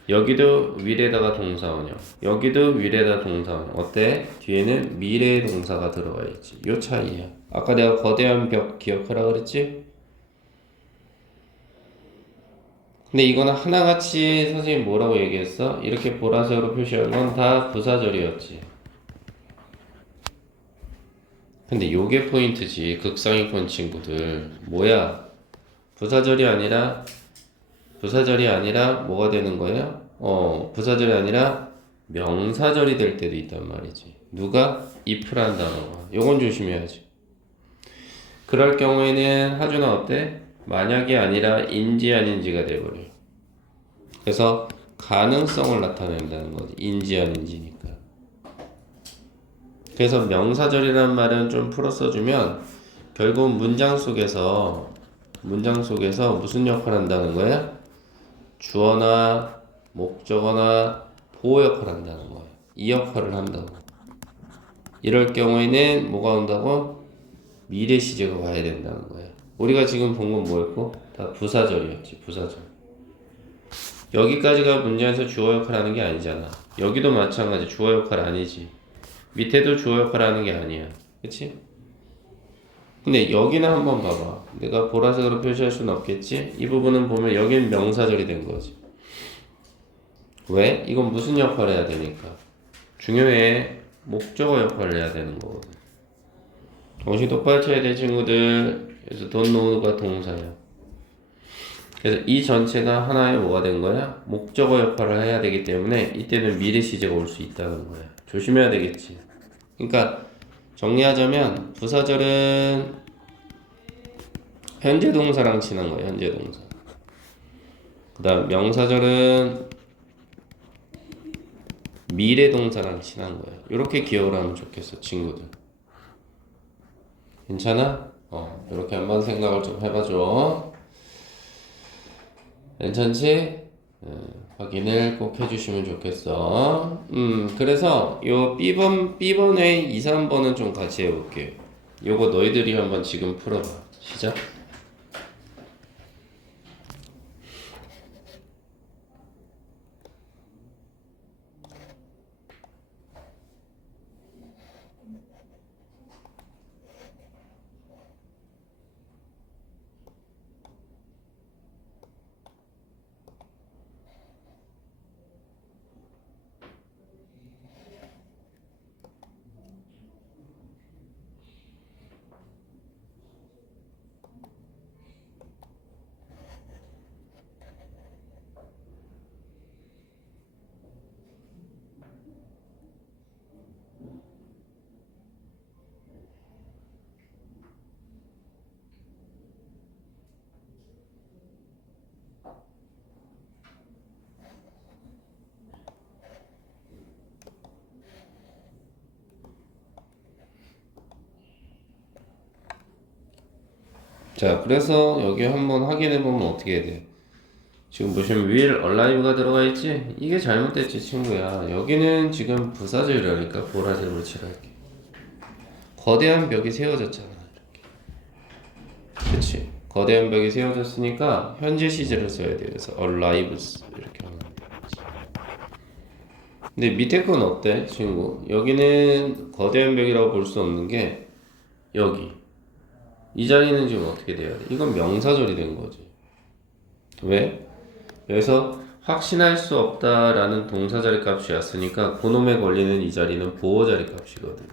여기도 will에다가 동사원형. 여기도 will에다 동사원형. 어때? 뒤에는 미래 동사가 들어와 있지. 요 차이야. 아까 내가 거대한 벽 기억하라 그랬지? 근데 이거는 하나같이 선생님 뭐라고 얘기했어? 이렇게 보라색으로 표시한 건 다 부사절이었지. 근데 요게 포인트지. 극상위권 친구들. 뭐야? 부사절이 아니라 뭐가 되는 거예요? 부사절이 아니라 명사절이 될 때도 있단 말이지. 누가? if란 단어가. 요건 조심해야지. 그럴 경우에는 하주는 어때? 만약이 아니라 인지 아닌지가 돼버려. 그래서 가능성을 나타낸다는 거지. 인지 아닌지니까. 그래서 명사절이라는 말은 좀 풀어 써주면 결국 문장 속에서 무슨 역할을 한다는 거야? 주어나 목적어나 보호 역할을 한다는 거야. 이 역할을 한다고. 이럴 경우에는 뭐가 온다고? 미래 시제가 와야 된다는 거야. 우리가 지금 본 건 뭐였고? 다 부사절이었지. 부사절. 여기까지가 문장에서 주어 역할을 하는 게 아니잖아. 여기도 마찬가지. 주어 역할 아니지. 밑에도 주어 역할을 하는 게 아니야. 그치? 근데 여기는 한번 봐봐. 내가 보라색으로 표시할 수는 없겠지? 이 부분은 보면 여기는 명사절이 된 거지. 왜? 이건 무슨 역할을 해야 되니까. 중요해. 목적어 역할을 해야 되는 거거든. 정신 똑바로 차야 돼 친구들. 그래서 don't know가 동사야. 그래서 이 전체가 하나의 뭐가 된 거야? 목적어 역할을 해야 되기 때문에 이때는 미래 시제가 올 수 있다는 거야. 조심해야 되겠지. 그러니까 정리하자면 부사절은 현재 동사랑 친한 거야. 현재 동사. 그 다음 명사절은 미래 동사랑 친한 거야. 이렇게 기억을 하면 좋겠어 친구들. 괜찮아? 이렇게 한번 생각을 좀 해봐줘. 괜찮지? 확인을 꼭 해주시면 좋겠어. 그래서 요 B번에 2, 3번은 좀 같이 해볼게. 요거 너희들이 한번 지금 풀어봐. 시작. 자, 그래서 여기 한번 확인해보면 어떻게 돼? 지금 보시면 will alive가 들어가 있지? 이게 잘못됐지 친구야. 여기는 지금 부사절이라니까. 보라색으로 칠할게. 거대한 벽이 세워졌잖아. 그치? 거대한 벽이 세워졌으니까 현재 시제를 써야 돼. 그래서 alives 이렇게 하면 돼. 근데 밑에 건 어때 친구? 여기는 거대한 벽이라고 볼 수 없는 게 여기 이 자리는 지금 어떻게 돼야 돼? 이건 명사절이 된 거지. 왜? 그래서 확신할 수 없다라는 동사 자리 값이 왔으니까 그놈에 걸리는 이 자리는 보호 자리 값이거든.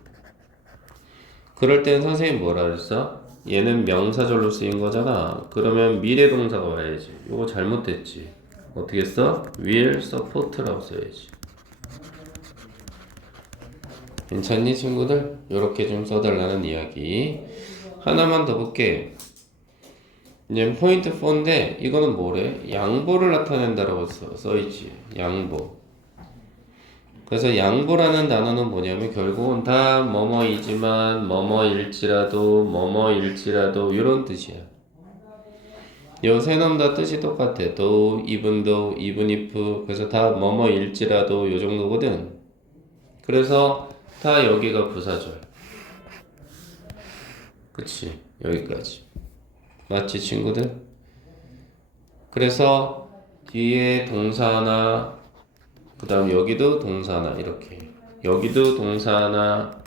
그럴 땐 선생님 뭐라 그랬어? 얘는 명사절로 쓰인 거잖아. 그러면 미래 동사가 와야지. 이거 잘못됐지. 어떻게 써? will support라고 써야지. 괜찮니 친구들? 이렇게 좀 써달라는 이야기. 하나만 더 볼게. 이제 포인트 4인데 이거는 뭐래? 양보를 나타낸다라고 써있지. 양보. 그래서 양보라는 단어는 뭐냐면 결국은 다 뭐뭐이지만 뭐뭐일지라도 이런 뜻이야. 요 세 놈 다 뜻이 똑같아. though, even though, even if. 그래서 다 뭐뭐일지라도 요 정도거든. 그래서 다 여기가 부사절. 그치? 여기까지. 맞지 친구들? 그래서 뒤에 동사 하나, 그 다음 여기도 동사 하나 이렇게, 여기도 동사 하나,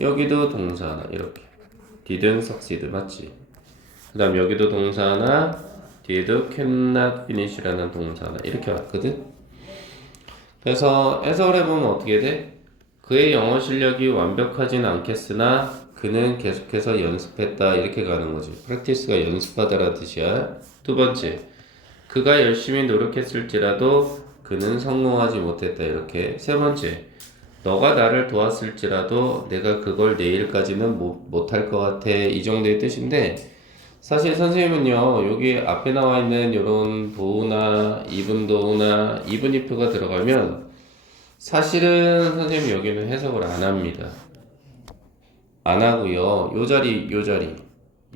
여기도 동사 하나 이렇게. didn't succeed 맞지? 그 다음 여기도 동사 하나, 뒤에도 cannot finish라는 동사 하나 이렇게 왔거든. 그래서 해석을 해보면 어떻게 돼? 그의 영어 실력이 완벽하진 않겠으나 그는 계속해서 연습했다 이렇게 가는 거지. practice가 연습하다라는 뜻이야. 두 번째, 그가 열심히 노력했을지라도 그는 성공하지 못했다 이렇게. 세 번째, 너가 나를 도왔을지라도 내가 그걸 내일까지는 못할 것 같아 이 정도의 뜻인데, 사실 선생님은요 여기 앞에 나와 있는 이런 도우나 even though if가 들어가면 사실은 선생님 여기는 해석을 안 합니다. 안 하고요. 요 자리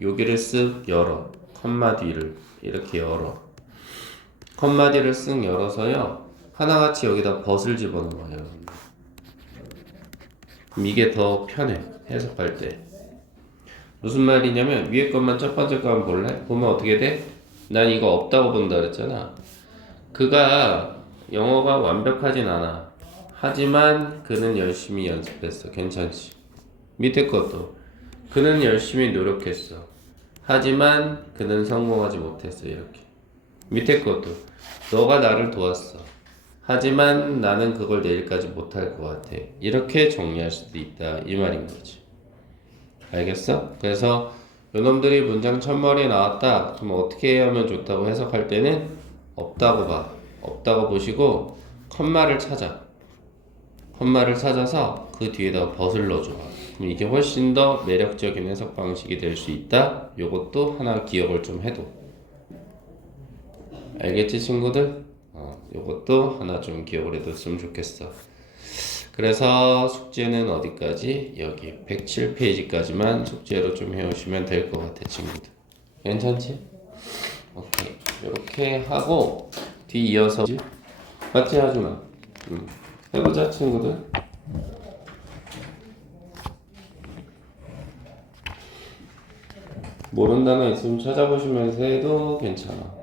여기를 쓱 열어. 컴마 뒤를 이렇게 열어. 컴마 뒤를 쓱 열어서요. 하나같이 여기다 벗을 집어넣어요. 그럼 이게 더 편해. 해석할 때. 무슨 말이냐면 위에 것만 첫 번째 거 한번 볼래? 보면 어떻게 돼? 난 이거 없다고 본다 그랬잖아. 그가 영어가 완벽하진 않아. 하지만 그는 열심히 연습했어. 괜찮지? 밑에 것도 그는 열심히 노력했어. 하지만 그는 성공하지 못했어. 이렇게. 밑에 것도 너가 나를 도왔어. 하지만 나는 그걸 내일까지 못할 것 같아. 이렇게 정리할 수도 있다. 이 말인 거지. 알겠어? 그래서 요놈들이 문장 첫머리에 나왔다. 그럼 어떻게 하면 좋다고 해석할 때는 없다고 봐. 없다고 보시고 컴마를 찾아. 컴마를 찾아서 그 뒤에다 벗을 넣어줘. 그럼 이게 훨씬 더 매력적인 해석 방식이 될 수 있다. 요것도 하나 기억을 좀 해둬. 알겠지 친구들? 요것도 하나 좀 기억을 해뒀으면 좋겠어. 그래서 숙제는 어디까지? 여기 107페이지까지만 숙제로 좀 해오시면 될 것 같아 친구들. 괜찮지? 오케이. 이렇게 하고 뒤 이어서 맞지 하지마. 해보자 친구들. 모르는 단어 있으면 찾아보시면서 해도 괜찮아.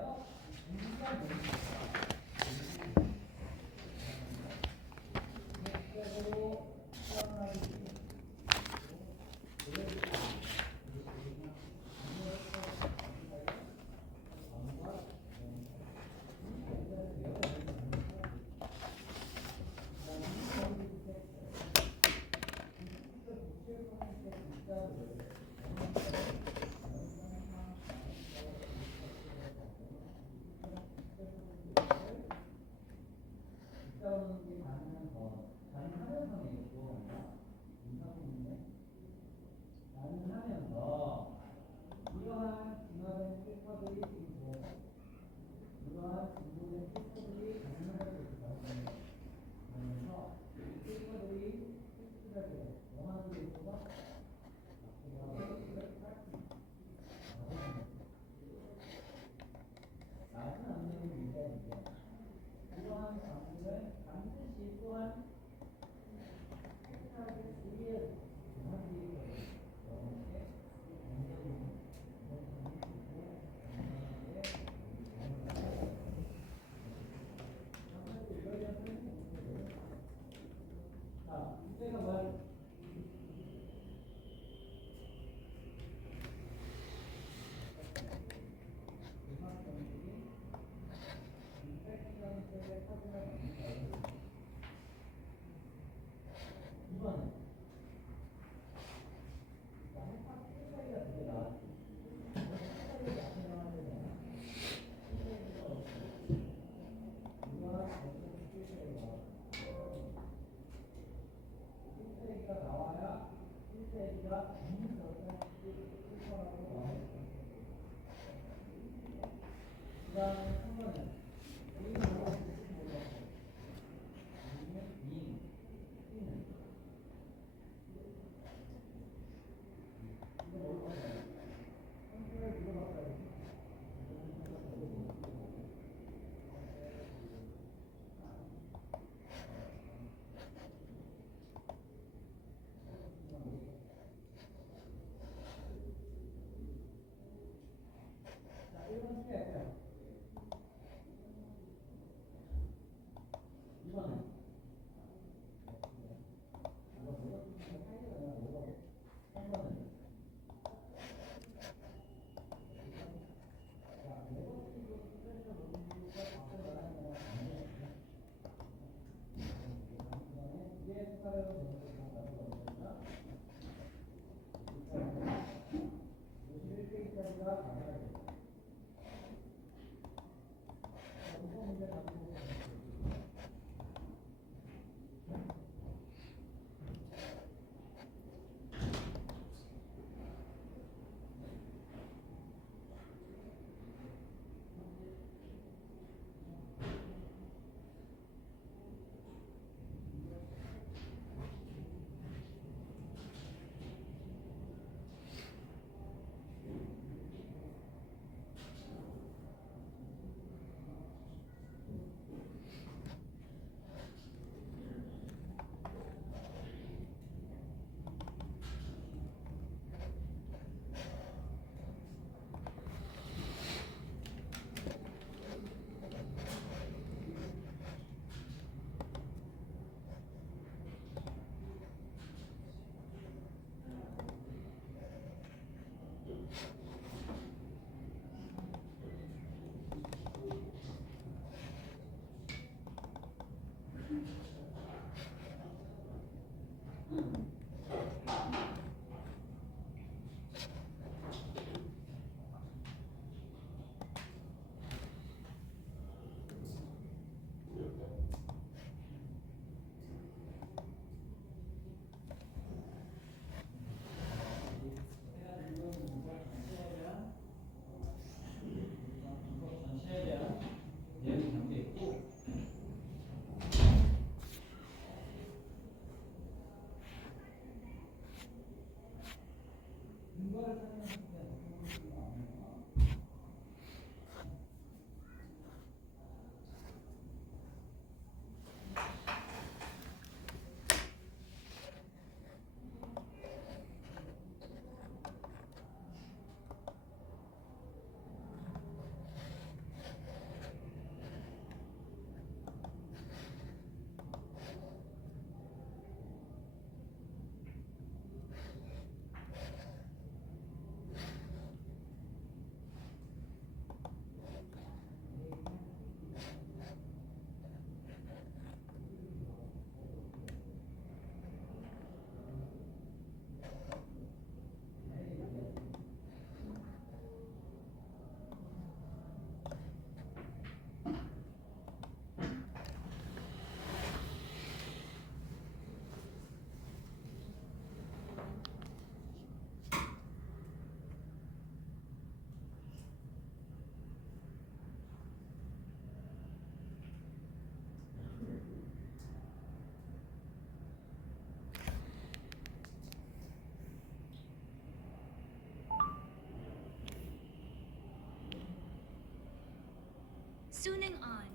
Suning on.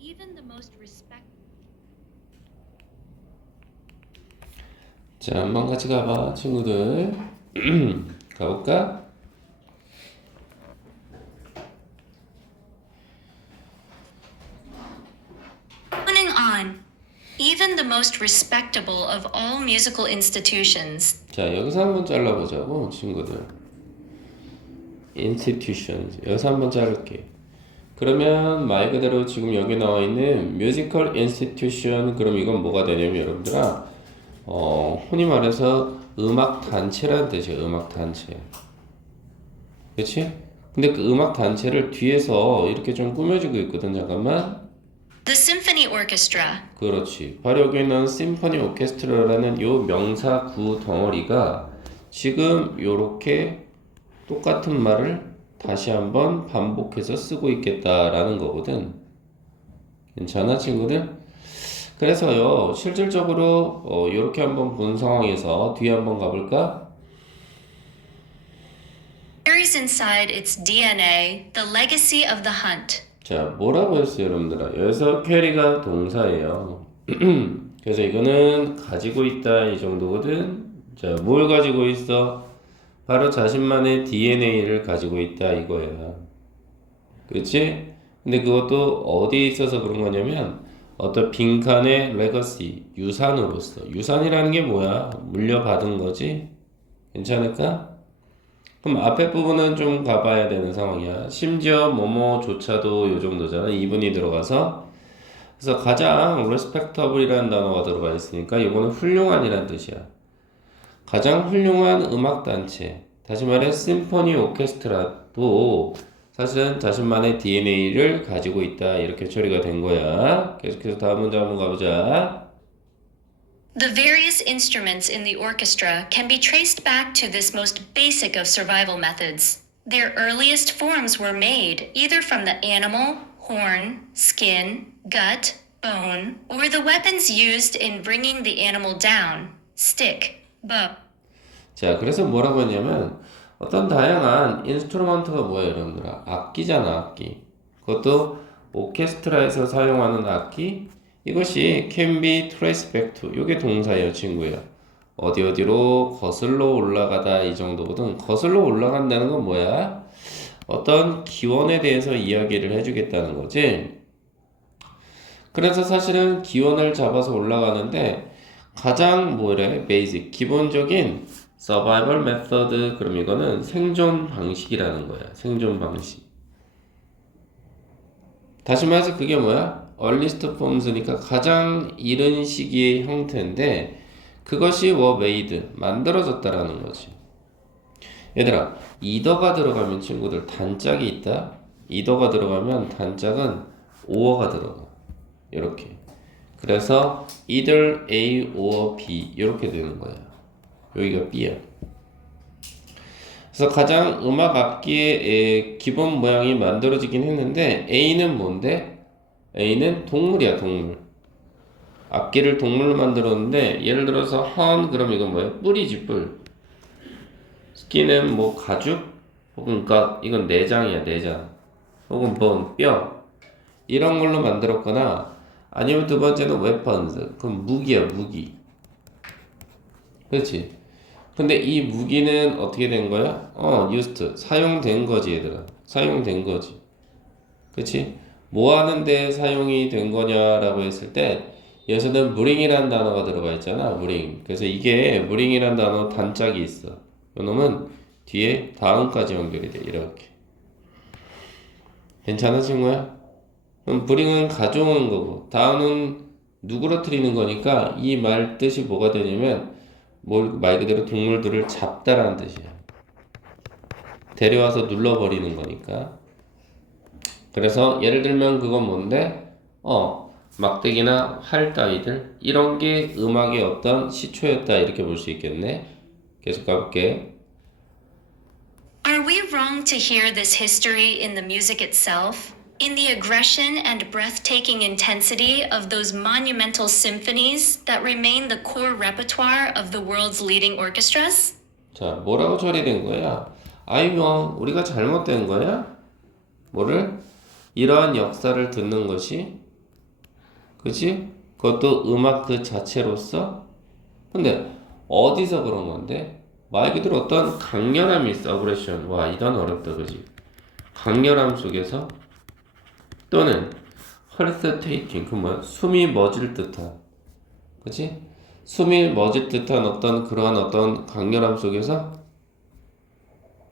Eve even the most respect. 자, 한번 같이 가봐, 친구들. 가볼까? Running on. Even the most respectable of all musical institutions. 자, 여기서 한번 잘라보자고, 친구들. institutions. 여기서 한번 자를게. 그러면 말 그대로 지금 여기 나와 있는 musical institution, 그럼 이건 뭐가 되냐면 여러분들아, 흔히 말해서 음악 단체라는 뜻이에요. 음악 단체. 그렇지? 근데 그 음악 단체를 뒤에서 이렇게 좀 꾸며주고 있거든. 잠깐만. The Symphony Orchestra. 그렇지. 바로 여기는 심포니 오케스트라라는 요 명사 구 덩어리가 지금 요렇게 똑같은 말을 다시 한번 반복해서 쓰고 있겠다라는 거거든. 괜찮아, 친구들? 그래서요, 실질적으로 요렇게 한번 본 상황에서 뒤에 한번 가볼까? Carries inside its DNA the legacy of the hunt. 자, 뭐라고 했어요, 여러분들아? 여기서 캐리가 동사예요. 그래서 이거는 가지고 있다 이 정도거든. 자, 뭘 가지고 있어? 바로 자신만의 DNA를 가지고 있다 이거야. 그렇지? 근데 그것도 어디에 있어서 그런 거냐면 어떤 빈칸의 레거시, 유산으로서. 유산이라는 게 뭐야? 물려받은 거지? 괜찮을까? 그럼 앞에 부분은 좀 가봐야 되는 상황이야. 심지어 뭐뭐조차도 요 정도잖아. 이분이 들어가서. 그래서 가장 respectable이라는 단어가 들어가 있으니까 이거는 훌륭한이란 뜻이야. 가장 훌륭한 음악단체. 다시 말해 심포니 오케스트라도 사실은 자신만의 DNA를 가지고 있다. 이렇게 처리가 된 거야. 계속해서 다음 문제 한번 가보자. The various instruments in the orchestra can be traced back to this most basic of survival methods. Their earliest forms were made either from the animal, horn, skin, gut, bone, or the weapons used in bringing the animal down, stick, bow. 자, 그래서 뭐라고 했냐면 어떤 다양한 인스트루먼트가 뭐예요, 여러분들아? 악기잖아, 악기. 그것도 오케스트라에서 사용하는 악기. 이것이 can be traced back to. 이게 동사예요, 친구야. 어디로 거슬러 올라가다 이 정도거든. 거슬러 올라간다는 건 뭐야? 어떤 기원에 대해서 이야기를 해주겠다는 거지. 그래서 사실은 기원을 잡아서 올라가는데 가장 뭐래? 베이직, 기본적인 서바이벌 메서드. 그럼 이거는 생존 방식이라는 거야. 생존 방식. 다시 말해서 그게 뭐야? earliest forms니까 가장 이른 시기의 형태인데 그것이 were made, 만들어졌다라는 거지. 얘들아, 이더가 들어가면 친구들 단짝이 있다. 이더가 들어가면 단짝은 or가 들어가. 이렇게. 그래서 either A or B 이렇게 되는 거야. 여기가 B야. 그래서 가장 음악 악기의 기본 모양이 만들어지긴 했는데 A는 뭔데? A는 동물이야, 동물. 악기를 동물로 만들었는데 예를 들어서 헌 그럼 이건 뭐야? 뿔이지, 뿔. 스킨은 뭐 가죽 혹은 것, 이건 내장이야, 내장. 혹은 본, 뼈. 이런 걸로 만들었거나 아니면 두 번째는 weapons. 그럼 무기야, 무기. 그렇지? 근데 이 무기는 어떻게 된 거야? used. 사용된 거지, 얘들아. 사용된 거지. 그치? 뭐 하는데 사용이 된 거냐라고 했을 때 여기서는 bring이라는 단어가 들어가 있잖아. bring. 그래서 이게 bring이라는 단어 단짝이 있어. 이놈은 뒤에 다음까지 연결이 돼. 이렇게. 괜찮아, 친구야? 그럼 bring은 가져오는 거고 다음은 누그러뜨리는 거니까 이 말 뜻이 뭐가 되냐면 말 그대로 동물들을 잡다라는 뜻이야. 데려와서 눌러버리는 거니까. 그래서 예를 들면 그건 뭔데? 막대기나 활 따위들 이런 게 음악의 어떤 시초였다 이렇게 볼 수 있겠네. 계속 가볼게. Are we wrong to hear this history in the music itself? In the aggression and breathtaking intensity of those monumental symphonies that remain the core repertoire of the world's leading orchestras? 자, 뭐라고 처리된 거야? 아이고, 우리가 잘못된 거야? 뭐를? 이러한 역사를 듣는 것이 그치? 그것도 음악 그 자체로서. 근데 어디서 그런 건데? 말 그대로 어떤 강렬함이 있어. 어그레션. 와, 이 단어 어렵다, 그지? 강렬함 속에서 또는 헐스 테이킹, 그 뭐야? 숨이 멎을 듯한, 그치? 숨이 멎을 듯한 어떤 그러한 어떤 강렬함 속에서.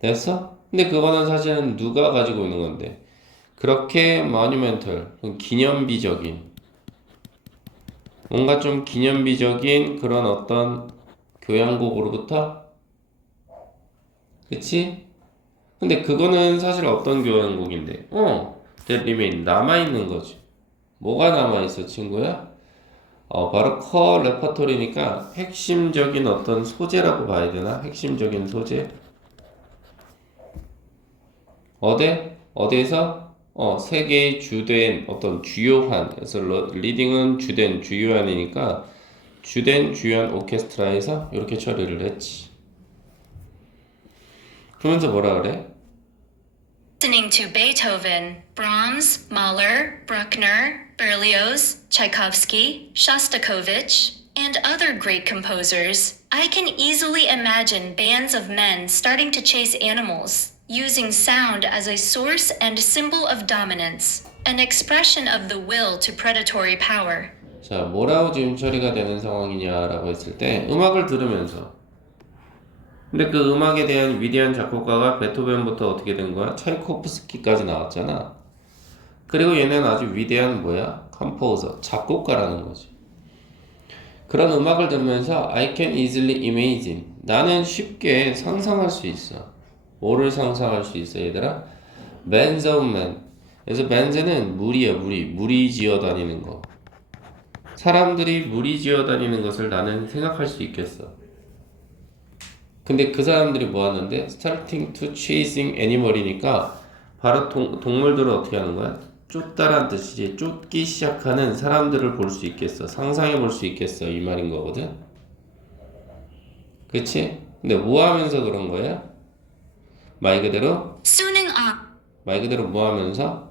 됐어? 근데 그거는 사실은 누가 가지고 있는 건데? 그렇게 모뉴멘털, 기념비적인, 뭔가 좀 기념비적인 그런 어떤 교향곡으로부터, 그치? 근데 그거는 사실 어떤 교향곡인데? that remain, 남아있는 거지. 뭐가 남아있어, 친구야? 바로 커 레퍼토리니까 핵심적인 어떤 소재라고 봐야 되나? 핵심적인 소재? 어디에서? 세계의 주된 어떤 주요한, 그래서 리딩은 주된 주요한이니까 주된 주요한 오케스트라에서 이렇게 처리를 했지. 그러면서 뭐라 그래? Listening to Beethoven, Brahms, Mahler, Bruckner, Berlioz, Tchaikovsky, Shostakovich, and other great composers, I can easily imagine bands of men starting to chase animals, using sound as a source and symbol of dominance, an expression of the will to predatory power. 자, 뭐라고 지금 처리가 되는 상황이냐라고 했을 때 음악을 들으면서, 근데 그 음악에 대한 위대한 작곡가가 베토벤부터 어떻게 된 거야? 차이코프스키까지 나왔잖아. 그리고 얘는 아주 위대한 뭐야? 컴포저, 작곡가라는 거지. 그런 음악을 들으면서 I can easily imagine, 나는 쉽게 상상할 수 있어. 뭐를 상상할 수 있어, 얘들아? bands of men. 그래서 bands는 무리야, 무리 지어 다니는 거. 사람들이 무리 지어 다니는 것을 나는 생각할 수 있겠어. 근데 그 사람들이 뭐 하는데? starting to chasing animal이니까 바로 동물들을 어떻게 하는 거야? 쫓다란 뜻이지. 쫓기 시작하는 사람들을 볼 수 있겠어. 상상해 볼 수 있겠어. 이 말인 거거든. 그치? 근데 뭐 하면서 그런 거야? 말 그대로 Suning up. 말 그대로 뭐 하면서?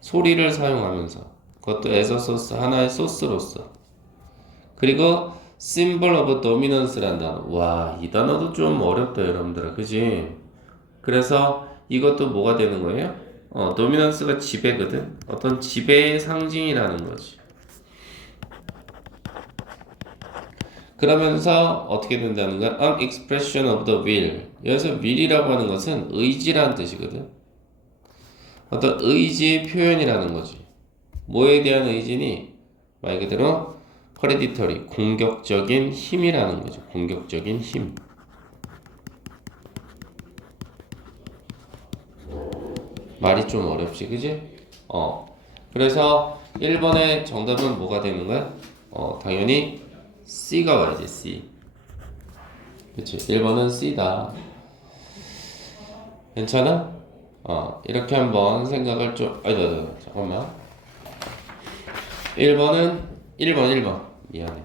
소리를 사용하면서. 그것도 as a source, 하나의 소스로서. 그리고 symbol of dominance란 단어. 와, 이 단어도 좀 어렵다, 여러분들아. 그지? 그래서 이것도 뭐가 되는 거예요? dominance가 지배거든. 어떤 지배의 상징이라는 거지. 그러면서 어떻게 된다는 거야? An expression of the will. 여기서 will이라고 하는 것은 의지라는 뜻이거든. 어떤 의지의 표현이라는 거지. 뭐에 대한 의지니? 말 그대로 hereditary, 공격적인 힘이라는 거죠. 공격적인 힘. 말이 좀 어렵지, 그지? 그래서 1번의 정답은 뭐가 되는 거야? 당연히 C가 와야지, C. 그치? 1번은 C다. 괜찮아? 이렇게 한번 생각을 좀, 잠깐만. 1번. 미안해.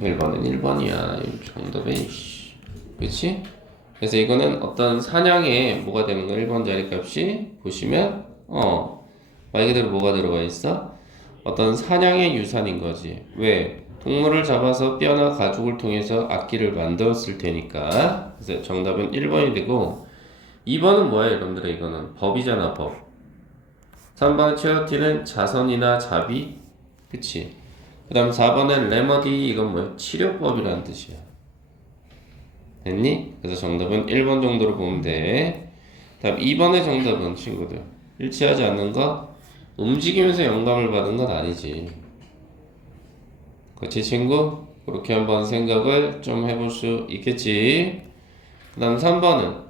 1번은 1번이야. 정답에, 그치? 그래서 이거는 어떤 사냥에 뭐가 되는 거야? 1번 자리값이 보시면 말 그대로 뭐가 들어가 있어? 어떤 사냥의 유산인 거지. 왜? 동물을 잡아서 뼈나 가죽을 통해서 악기를 만들었을 테니까. 그래서 정답은 1번이 되고 2번은 뭐야, 여러분들? 이거는 법이잖아, 법. 3번의 체어티는 자선이나 자비. 그치? 그 다음 4번의 레머디, 이건 뭐야? 치료법이라는 뜻이야. 됐니? 그래서 정답은 1번 정도로 보면 돼. 다음 2번의 정답은 친구들 일치하지 않는 거? 움직이면서 영감을 받은 건 아니지. 그렇지, 친구? 그렇게 한번 생각을 좀 해볼 수 있겠지. 그 다음 3번은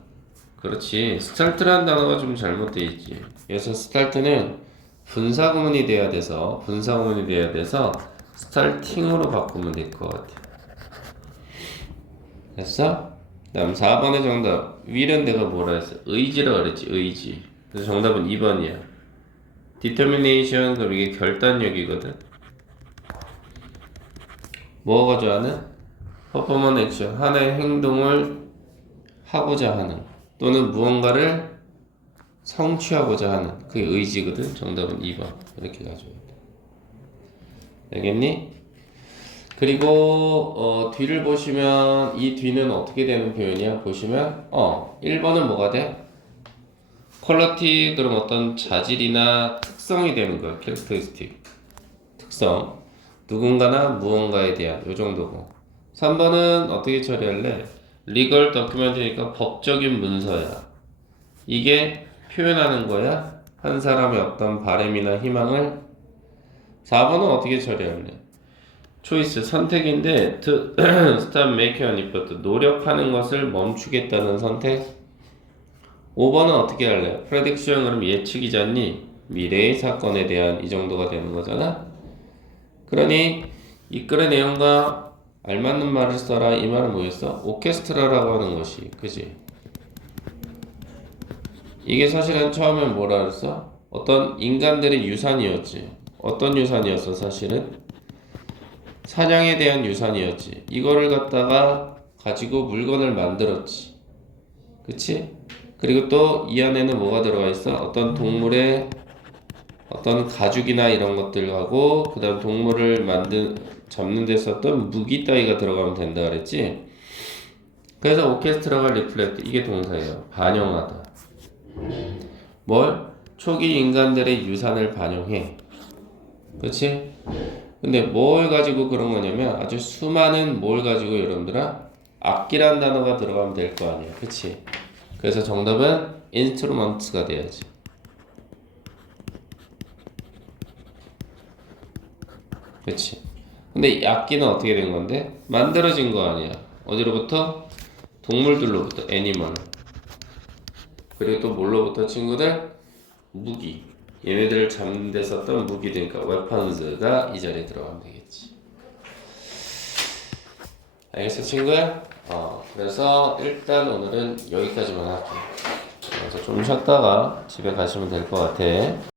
그렇지, 스타트라는 단어가 좀 잘못되어 있지. 그래서 스타트는 분사구문이 돼야 돼서 스타팅으로 바꾸면 될 것 같아. 됐어? 그 다음 4번의 정답. will은 내가 뭐라 했어? 의지라 그랬지, 의지. 그래서 정답은 2번이야. determination, 그럼 이게 결단력이거든. 뭐 가져 하는? performance action, 하나의 행동을 하고자 하는, 또는 무언가를 성취하고자 하는 그게 의지거든. 정답은 2번. 이렇게 가져야 돼. 알겠니? 그리고 뒤를 보시면 이 뒤는 어떻게 되는 표현이야? 보시면 1번은 뭐가 돼? 퀄리티 그럼 어떤 자질이나 특성이 되는 거야. 캐릭터리스틱 특성 누군가나 무언가에 대한 요 정도고 3번은 어떻게 처리할래? 리걸 더큐멘트니까 법적인 문서야. 이게 표현하는 거야? 한 사람의 어떤 바램이나 희망을 4번은 어떻게 처리할래? 초이스 선택인데 to stop making an effort 노력하는 것을 멈추겠다는 선택 5번은 어떻게 할래? 프레딕션 그럼 예측이잖니? 미래의 사건에 대한 이 정도가 되는 거잖아? 그러니 이 글의 내용과 알맞는 말을 써라 이 말은 뭐였어? 오케스트라라고 하는 것이 그지? 이게 사실은 처음엔 뭐라 그랬어? 어떤 인간들의 유산이었지. 어떤 유산이었어 사실은? 사냥에 대한 유산이었지. 이거를 갖다가 가지고 물건을 만들었지. 그치? 그리고 또 이 안에는 뭐가 들어가 있어? 어떤 동물의 어떤 가죽이나 이런 것들하고 그 다음 동물을 잡는 데 썼던 무기 따위가 들어가면 된다 그랬지? 그래서 오케스트라가 리플렉트 이게 동사예요. 반영하다. 뭘? 초기 인간들의 유산을 반영해. 그치? 근데 뭘 가지고 그런 거냐면 아주 수많은 뭘 가지고 여러분들아 악기란 단어가 들어가면 될 거 아니야. 그치? 그래서 정답은 instruments가 돼야지. 그치? 근데 이 악기는 어떻게 된 건데? 만들어진 거 아니야. 어디로부터? 동물들로부터 애니멀. 그리고 또 뭘로부터 친구들? 무기. 얘네들을 잡는 데 썼던 무기들이니까 weapons가 이 자리에 들어가면 되겠지. 알겠어 친구야? 그래서 일단 오늘은 여기까지만 할게. 그래서 좀 쉬었다가 집에 가시면 될 것 같아.